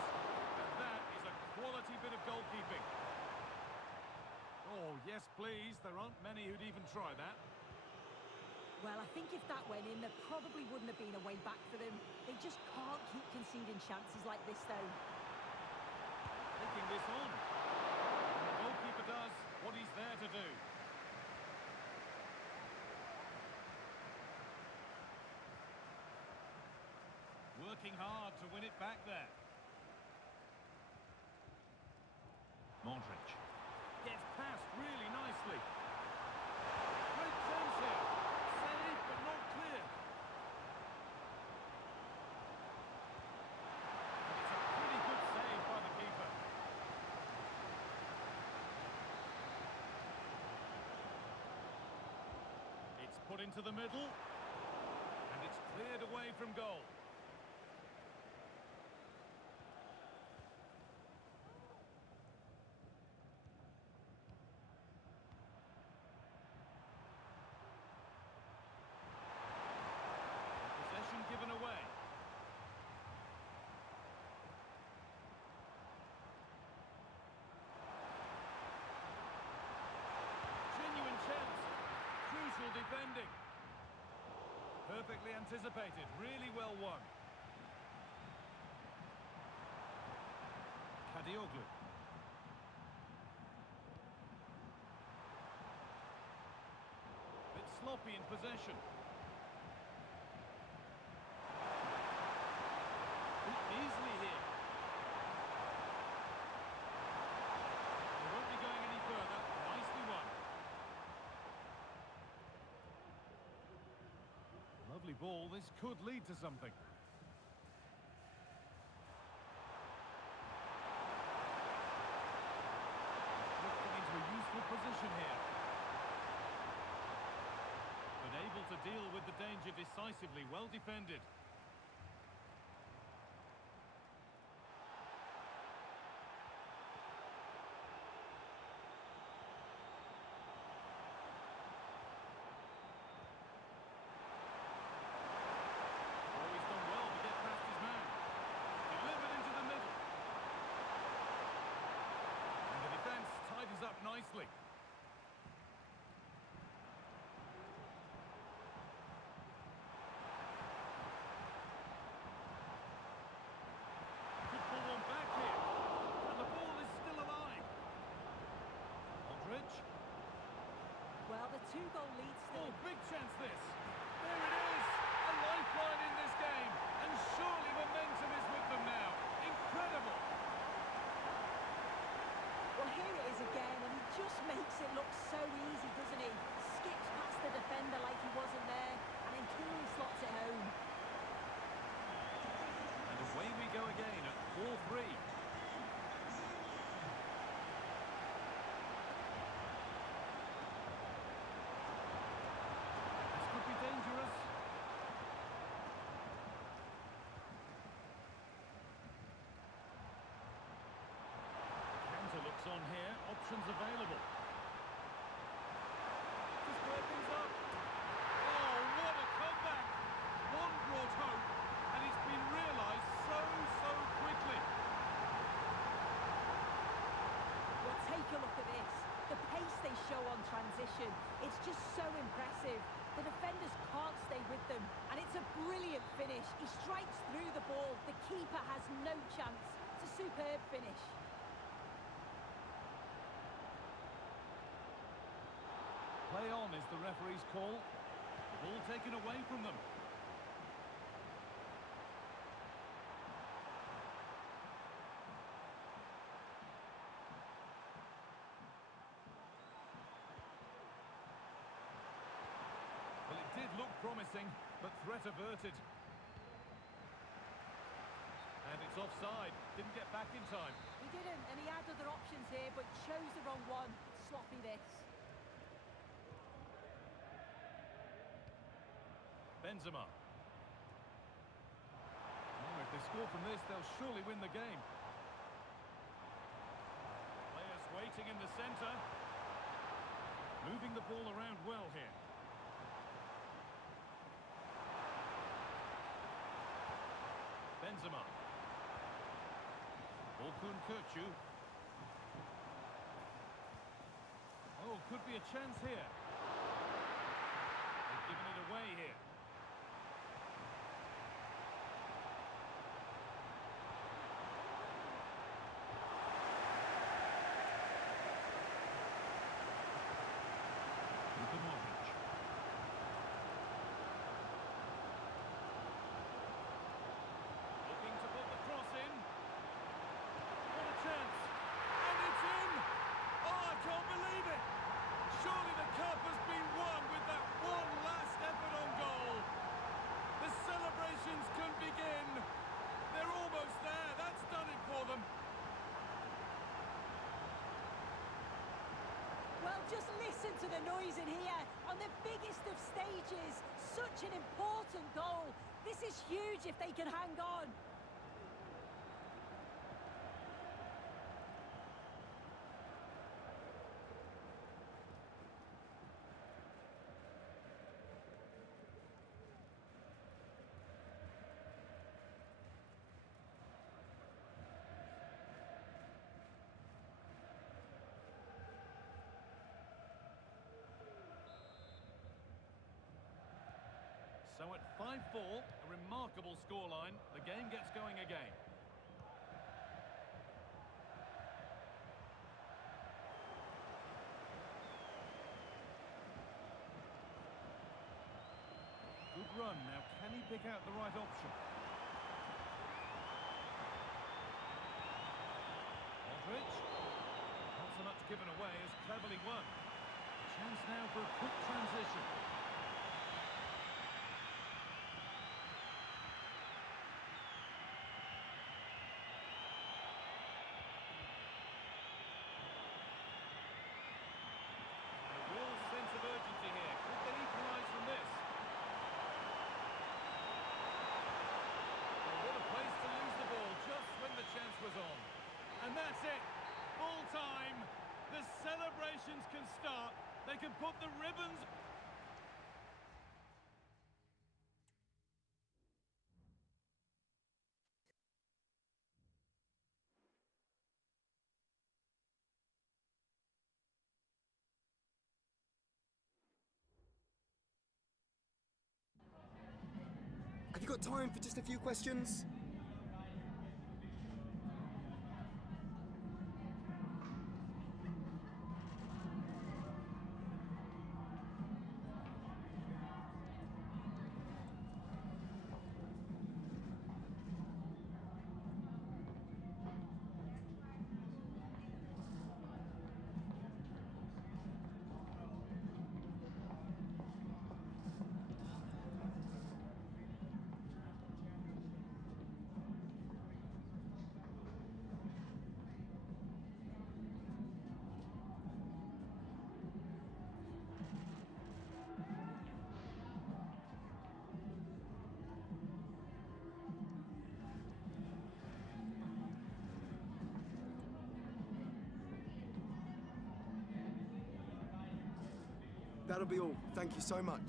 And that is a quality bit of goalkeeping. Oh, yes, please. There aren't many who'd even try that. Well, I think if that went in, there probably wouldn't have been a way back for them. They just can't keep conceding chances like this, though. Taking this on. And the goalkeeper does what he's there to do. Working hard to win it back there. Modric gets past really nicely. Great chance here. Saved but not clear. And it's a pretty good save by the keeper. It's put into the middle. And it's cleared away from goal. Possession given away. Genuine chance. Crucial defending. Perfectly anticipated. Really well won. Kadioglu. Bit sloppy in possession. Easily here. They won't be going any further. Nicely won. Lovely ball. This could lead to something. Drifting into a useful position here. But able to deal with the danger decisively. Well defended. Up nicely. Could pull one back here. And the ball is still alive. Modric. Well, the two-goal lead still... Oh, big chance this. There it is. A lifeline in this game. And surely momentum is with them now. Incredible. Well, here it is again, and he just makes it look so easy, doesn't he? Skips past the defender like he wasn't there, and then coolly slots it home. And away we go again at 4-3. This could be dangerous. Looks on here, options available. To square things up. Oh, what a comeback! One brought hope, and it's been realised so quickly. Well, take a look at this. The pace they show on transition, it's just so impressive. The defenders can't stay with them, and it's a brilliant finish. He strikes through the ball. The keeper has no chance. It's a superb finish. Play on is the referee's call. The ball taken away from them. Well, it did look promising, but threat averted. And it's offside. Didn't get back in time. He didn't, and he had other options here, but chose the wrong one. Sloppy this. Benzema. Now, if they score from this, they'll surely win the game. Players waiting in the centre. Moving the ball around well here. Benzema. Orkun Kökçü. Oh, could be a chance here. They've given it away here. Looking to put the cross in. What a chance. And it's in. Oh, I can't believe it. Surely the cup has been won with that one last effort on goal. The celebrations can begin. They're almost there. That's done it for them. Well, just listen to the noise in here. On the biggest of stages, such an important goal. This is huge if they can hang on. So at 5-4, a remarkable scoreline. The game gets going again. Good run. Now, can he pick out the right option? Aldridge. Not so much given away as cleverly won. Chance now for a quick transition. And that's it. Full time. The celebrations can start. They can put the ribbons. Have you got time for just a few questions? That'll be all. Thank you so much.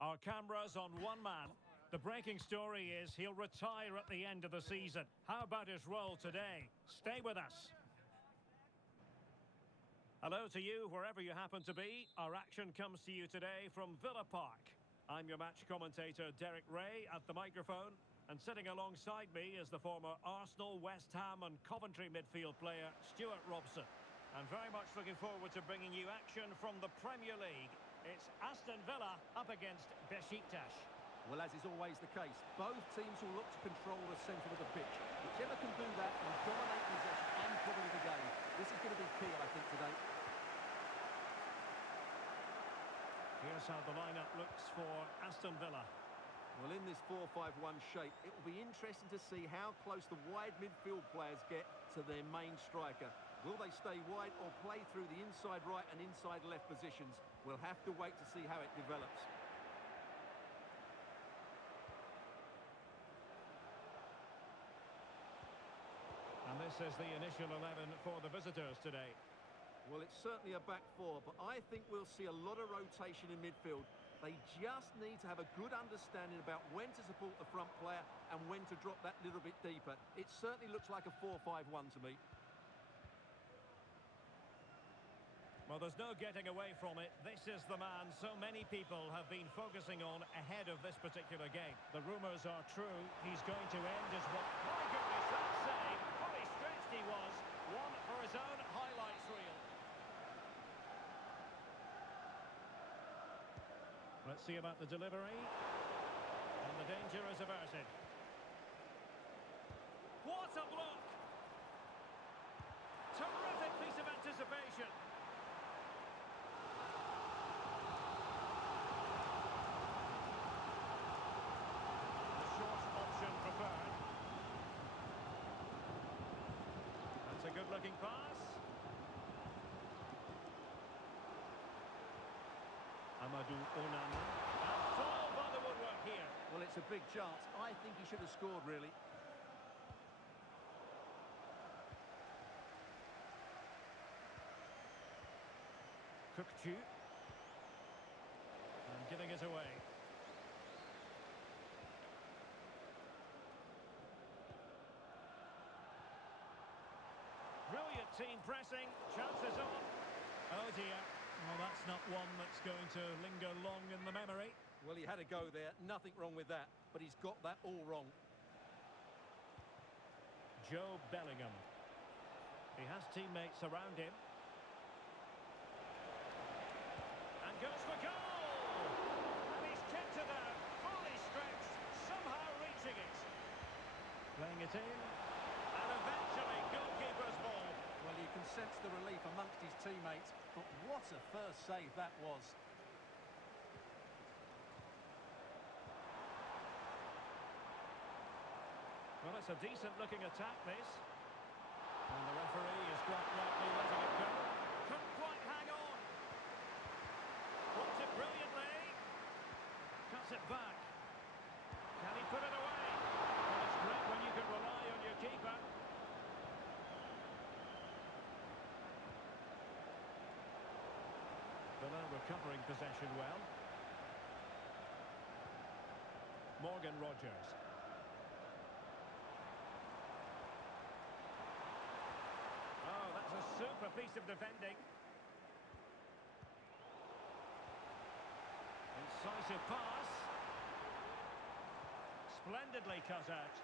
Our cameras on one man. The breaking story is he'll retire at the end of the season. How about his role today? Stay with us. Hello to you, wherever you happen to be. Our action comes to you today from Villa Park. I'm your match commentator, Derek Ray, at the microphone. And sitting alongside me is the former Arsenal, West Ham and Coventry midfield player, Stuart Robson. And very much looking forward to bringing you action from the Premier League. It's Aston Villa up against Beşiktaş. Well, as is always the case, both teams will look to control the centre of the pitch. Whichever can do that will dominate possession and probably the game. This is going to be key, I think, today. Here's how the lineup looks for Aston Villa. Well, in this 4-5-1 shape, it will be interesting to see how close the wide midfield players get to their main striker. Will they stay wide or play through the inside right and inside left positions? We'll have to wait to see how it develops. And this is the initial 11 for the visitors today. Well, it's certainly a back four, but I think we'll see a lot of rotation in midfield. They just need to have a good understanding about when to support the front player and when to drop that little bit deeper. It certainly looks like a 4-5-1 to me. Well, there's no getting away from it. This is the man so many people have been focusing on ahead of this particular game. The rumours are true. He's going to end as what... My goodness, that save! Fully stretched he was. One for his own highlights reel. Let's see about the delivery. And the danger is averted. What a block! Terrific piece of anticipation. Good-looking pass. Amadou Onana. And fall by the woodwork here. Well, it's a big chance. I think he should have scored, really. Cookchu. And giving it away. Brilliant team pressing, chances on. Oh dear, well that's not one that's going to linger long in the memory. Well, he had a go there, nothing wrong with that, but he's got that all wrong. Joe Bellingham. He has teammates around him. And goes for goal! And he's kept it out, fully stretched, somehow reaching it. Playing it in, and eventually goalkeeper's ball. Well, you can sense the relief amongst his teammates, but what a first save that was. Well, it's a decent-looking attack, this. And the referee is quite rightly letting it go. Couldn't quite hang on. Blocked it brilliantly. Cuts it back. Can he put it away? Well, it's great when you can rely on your keeper. Villa recovering possession well. Morgan Rogers. Oh, that's a super piece of defending. Incisive pass. Splendidly cut out.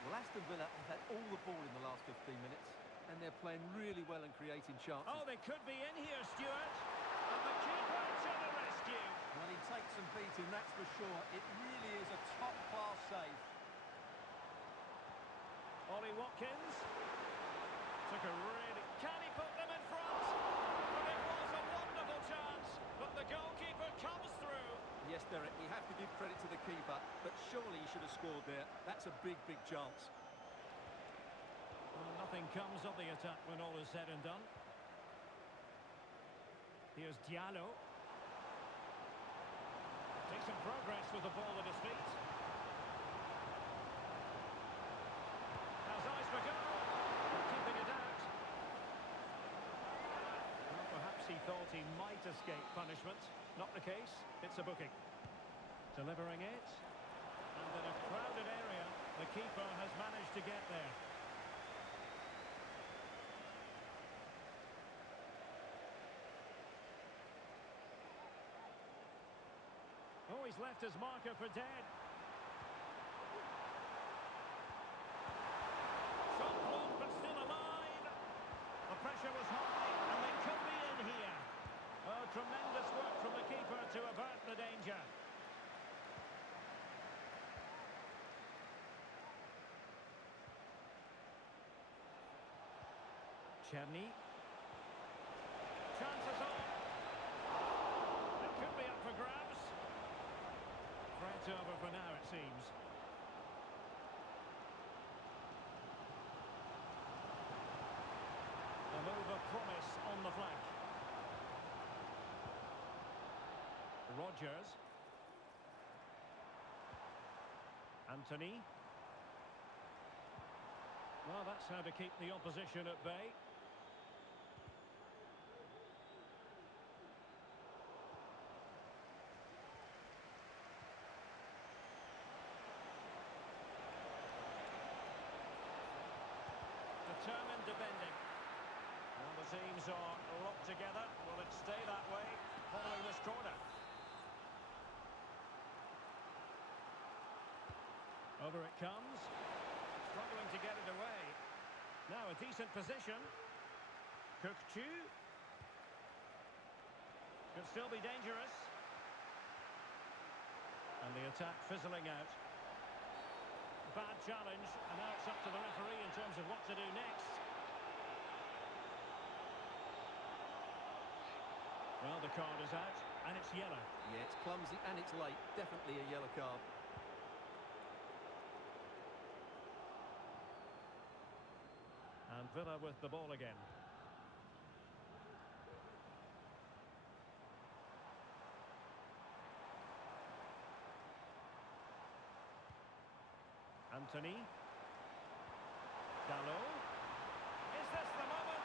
Well, Aston Villa have had all the ball in the last 15 minutes, and they're playing really well and creating chances. Oh, they could be in here, Stuart. And the keeper to the rescue. Well, he takes some beating, that's for sure. It really is a top-class save. Ollie Watkins. Took a really... Can he put them in front? But it was a wonderful chance. But the goalkeeper comes through. Yes, Derek, we have to give credit to the keeper, but surely he should have scored there. That's a big, big chance. Well, nothing comes of the attack when all is said and done. Here's Diallo. Decent progress with the ball at his feet. Has eyes for goal. Keeping it out. thought he might escape punishment. Not the case. It's a booking. Delivering it. And in a crowded area, the keeper has managed to get there. Oh, he's left his marker for dead. Shot blocked, but still alive. The pressure was high, and they could be in here. Oh, tremendous work from the keeper to avert the danger. Czerny. Chances on. It could be up for grabs. Threat over for now, it seems. A move of promise on the flank. Rodgers. Anthony. Well, that's how to keep the opposition at bay. Determined defending. Well, the teams are locked together. Will it stay that way following this corner? Over it comes. Struggling to get it away. Now a decent position. Cook-Chu. Could still be dangerous. And the attack fizzling out. Bad challenge, and now it's up to the referee in terms of what to do next. Well, the card is out, and it's yellow. Yeah, it's clumsy and it's late. Definitely a yellow card. And Villa with the ball again. Anthony. Gallo. Is this the moment?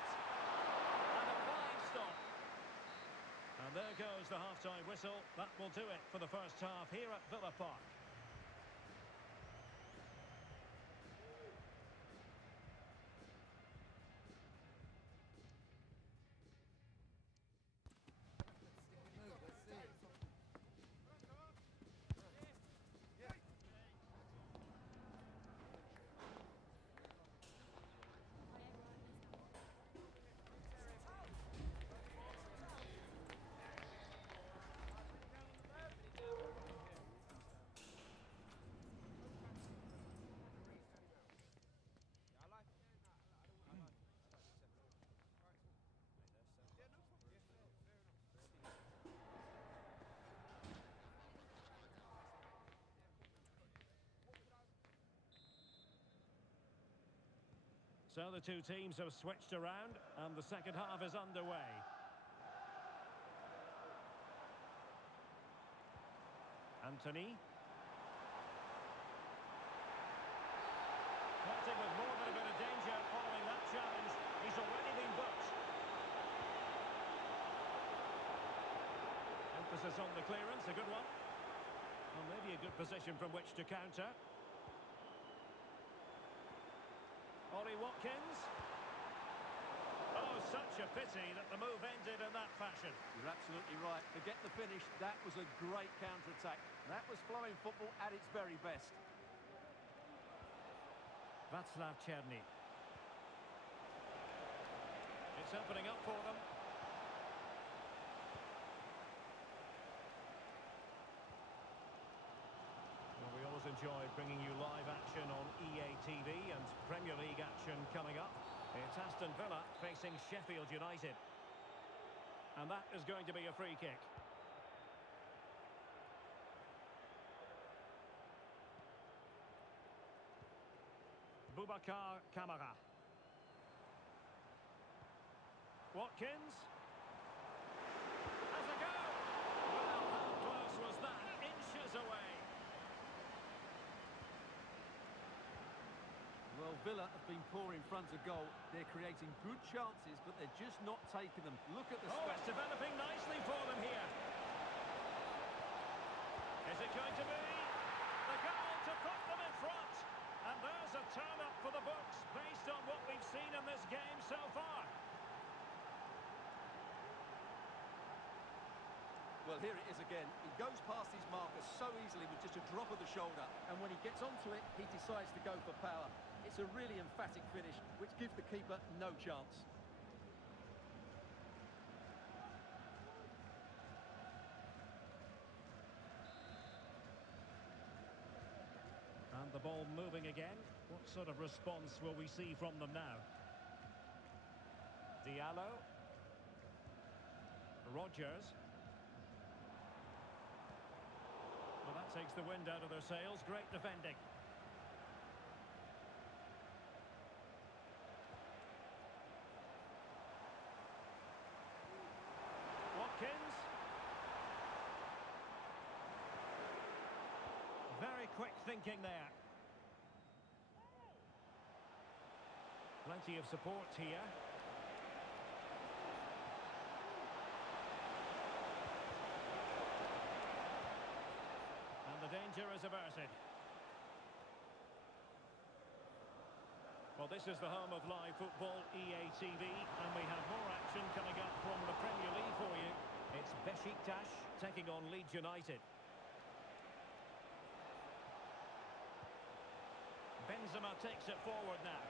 And a flying stop. And there goes the half-time whistle. That will do it for the first half here at Villa Park. So the two teams have switched around, and the second half is underway. Anthony. Flirting with more than a bit of danger following that challenge. He's already been booked. Emphasis on the clearance, a good one. Well, maybe a good position from which to counter. Ollie Watkins. Oh, such a pity that the move ended in that fashion. You're absolutely right. Forget the finish. That was a great counter-attack. That was flowing football at its very best. Václav Czerny. It's opening up for them. Well, we always enjoy bringing you live action on EA TV and Premier League action coming up. It's Aston Villa facing Sheffield United. And that is going to be a free kick. Boubacar Kamara. Watkins. Has a go! Well, how close was that? Inches away. Well, Villa have been poor in front. front of goal. They're creating good chances, but they're just not taking them. Look at the Oh, it's developing nicely for them here. Is it going to be the goal to put them in front? And there's a turn-up for the books based on what we've seen in this game so far. Well, here it is again. He goes past his marker so easily with just a drop of the shoulder. And when he gets onto it, he decides to go for power. It's a really emphatic finish, which gives the keeper no chance. And the ball moving again. What sort of response will we see from them now? Diallo. Rodgers. Well, that takes the wind out of their sails. Great defending. Watkins. Very quick thinking there. Plenty of support here. And the danger is averted. Well, this is the home of live football, EA TV, and we have more action coming up from the Premier League for you. It's Beşiktaş taking on Leeds United. Benzema takes it forward now.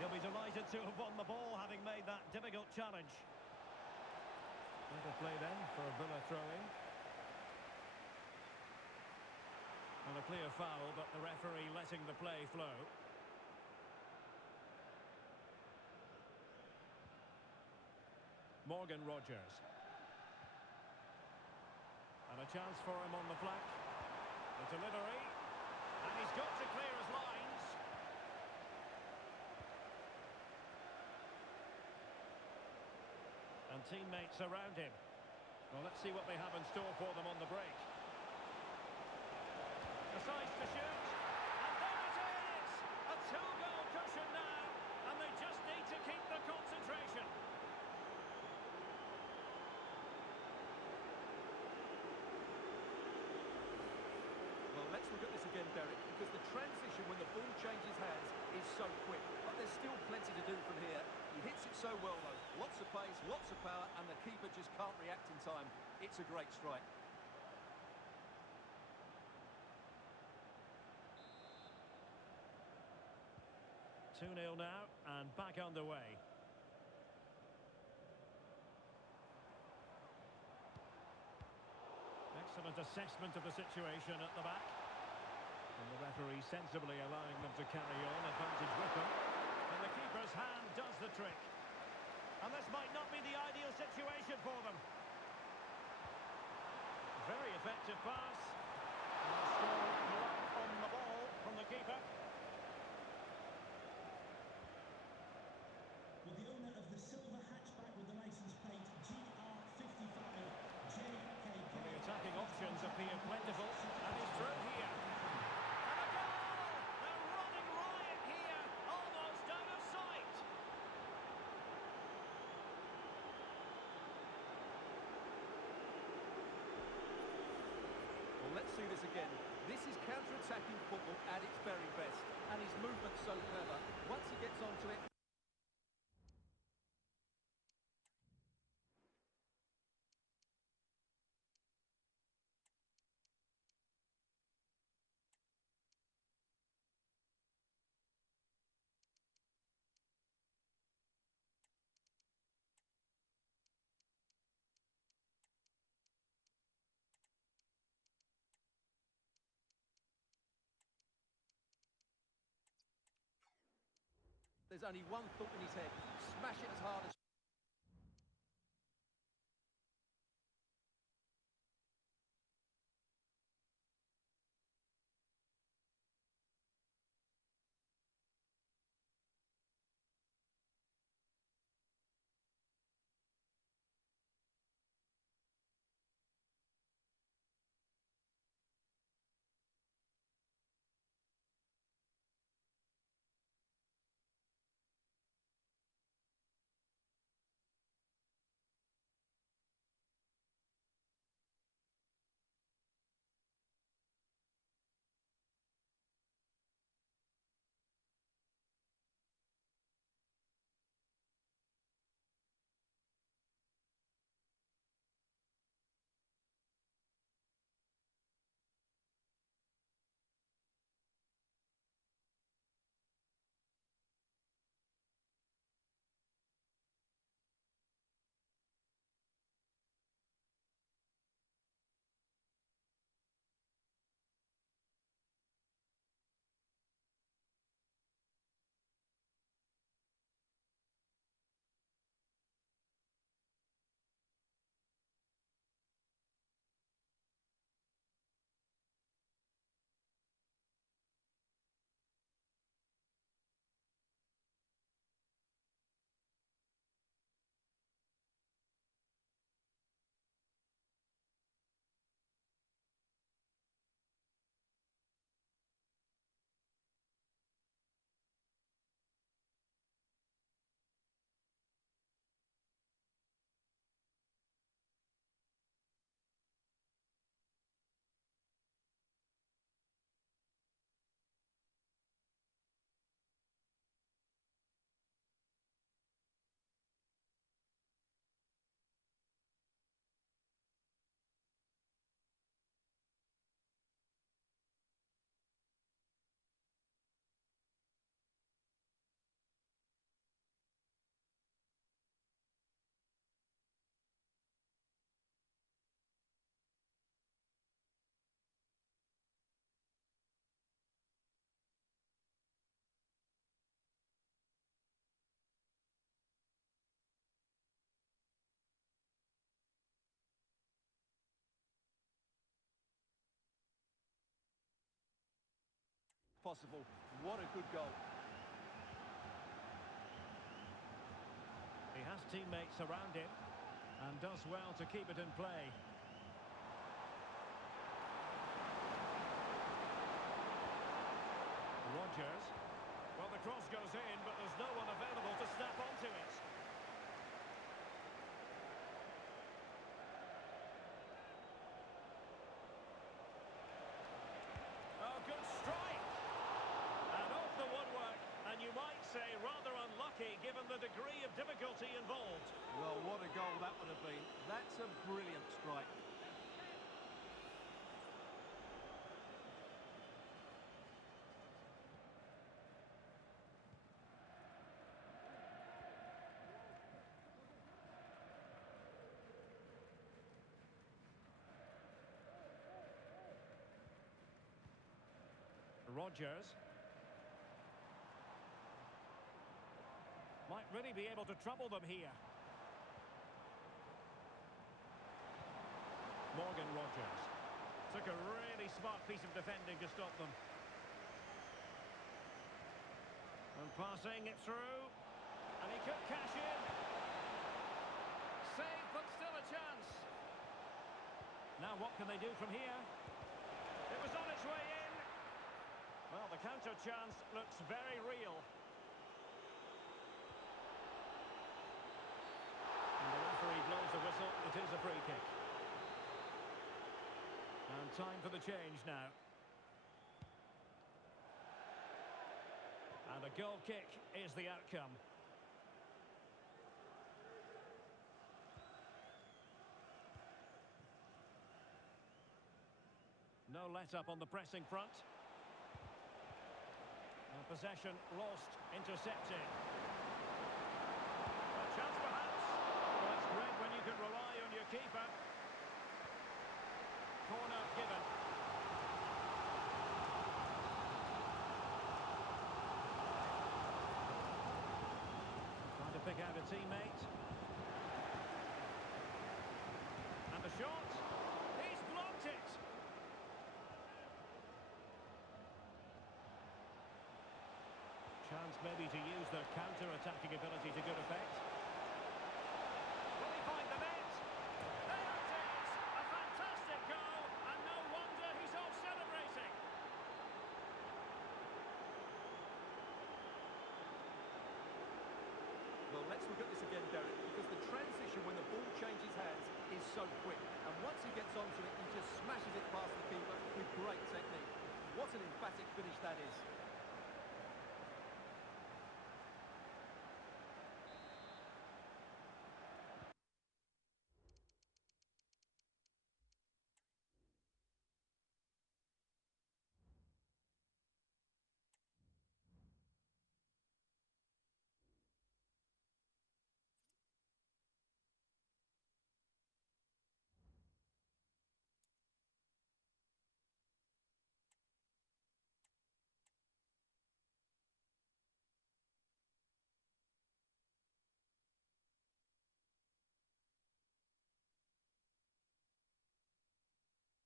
He'll be delighted to have won the ball, having made that difficult challenge. Better play then for a Villa throw-in. And a clear foul, but the referee letting the play flow. Morgan Rodgers. And a chance for him on the flank. The delivery. And he's got to clear his lines. And teammates around him. Well, let's see what they have in store for them on the break. Decides to shoot. And there it is! A two-goal cushion now. And they just need to keep the concentration. Well, let's look at this again, Derek, because the transition when the ball changes hands is so quick. But there's still plenty to do from here. He hits it so well, though. Lots of pace, lots of power, and the keeper just can't react in time. It's a great strike. Two 0 now, and back underway. Excellent assessment of the situation at the back. And the referee sensibly allowing them to carry on, advantage with them. And the keeper's hand does the trick. And this might not be the ideal situation for them. Very effective pass. And a strong glove on the ball from the keeper. Well, the owner of the silver hatchback with the license plate GR55 JKK. And the attacking options appear plentiful. And he's through here. And a goal! They're running riot here. Almost out of sight. Well, let's see this again. This is counter-attacking football at its very best. And his movement's so clever. Once he gets onto it, there's only one thought in his head. Smash it as hard as... possible. What a good goal. He has teammates around him and does well to keep it in play. Rodgers. Well, the cross goes in, but there's no one available to snap onto it. Oh, good strike! And off the woodwork, and you might say rather unlucky given the degree of difficulty involved. Well, what a goal that would have been. That's a brilliant strike. Rodgers. Might really be able to trouble them here. Morgan Rodgers. Took a really smart piece of defending to stop them. And passing it through. And he could cash in. Save, but still a chance. Now what can they do from here? It was on its way in. Well, the counter chance looks very real. And the referee blows the whistle. It is a free kick. And time for the change now. And a goal kick is the outcome. No let-up on the pressing front. And possession lost, intercepted. A chance perhaps. Well, it's great when you can rely on your keeper. Corner given. Trying to pick out a teammate. And the shot. He's blocked it. Chance maybe to use their counter-attacking ability to good effect. Will he find the net? There it is! A fantastic goal, and no wonder he's off celebrating. Well, let's look at this again, Derek, because the transition when the ball changes hands is so quick. And once he gets onto it, he just smashes it past the keeper with great technique. What an emphatic finish that is.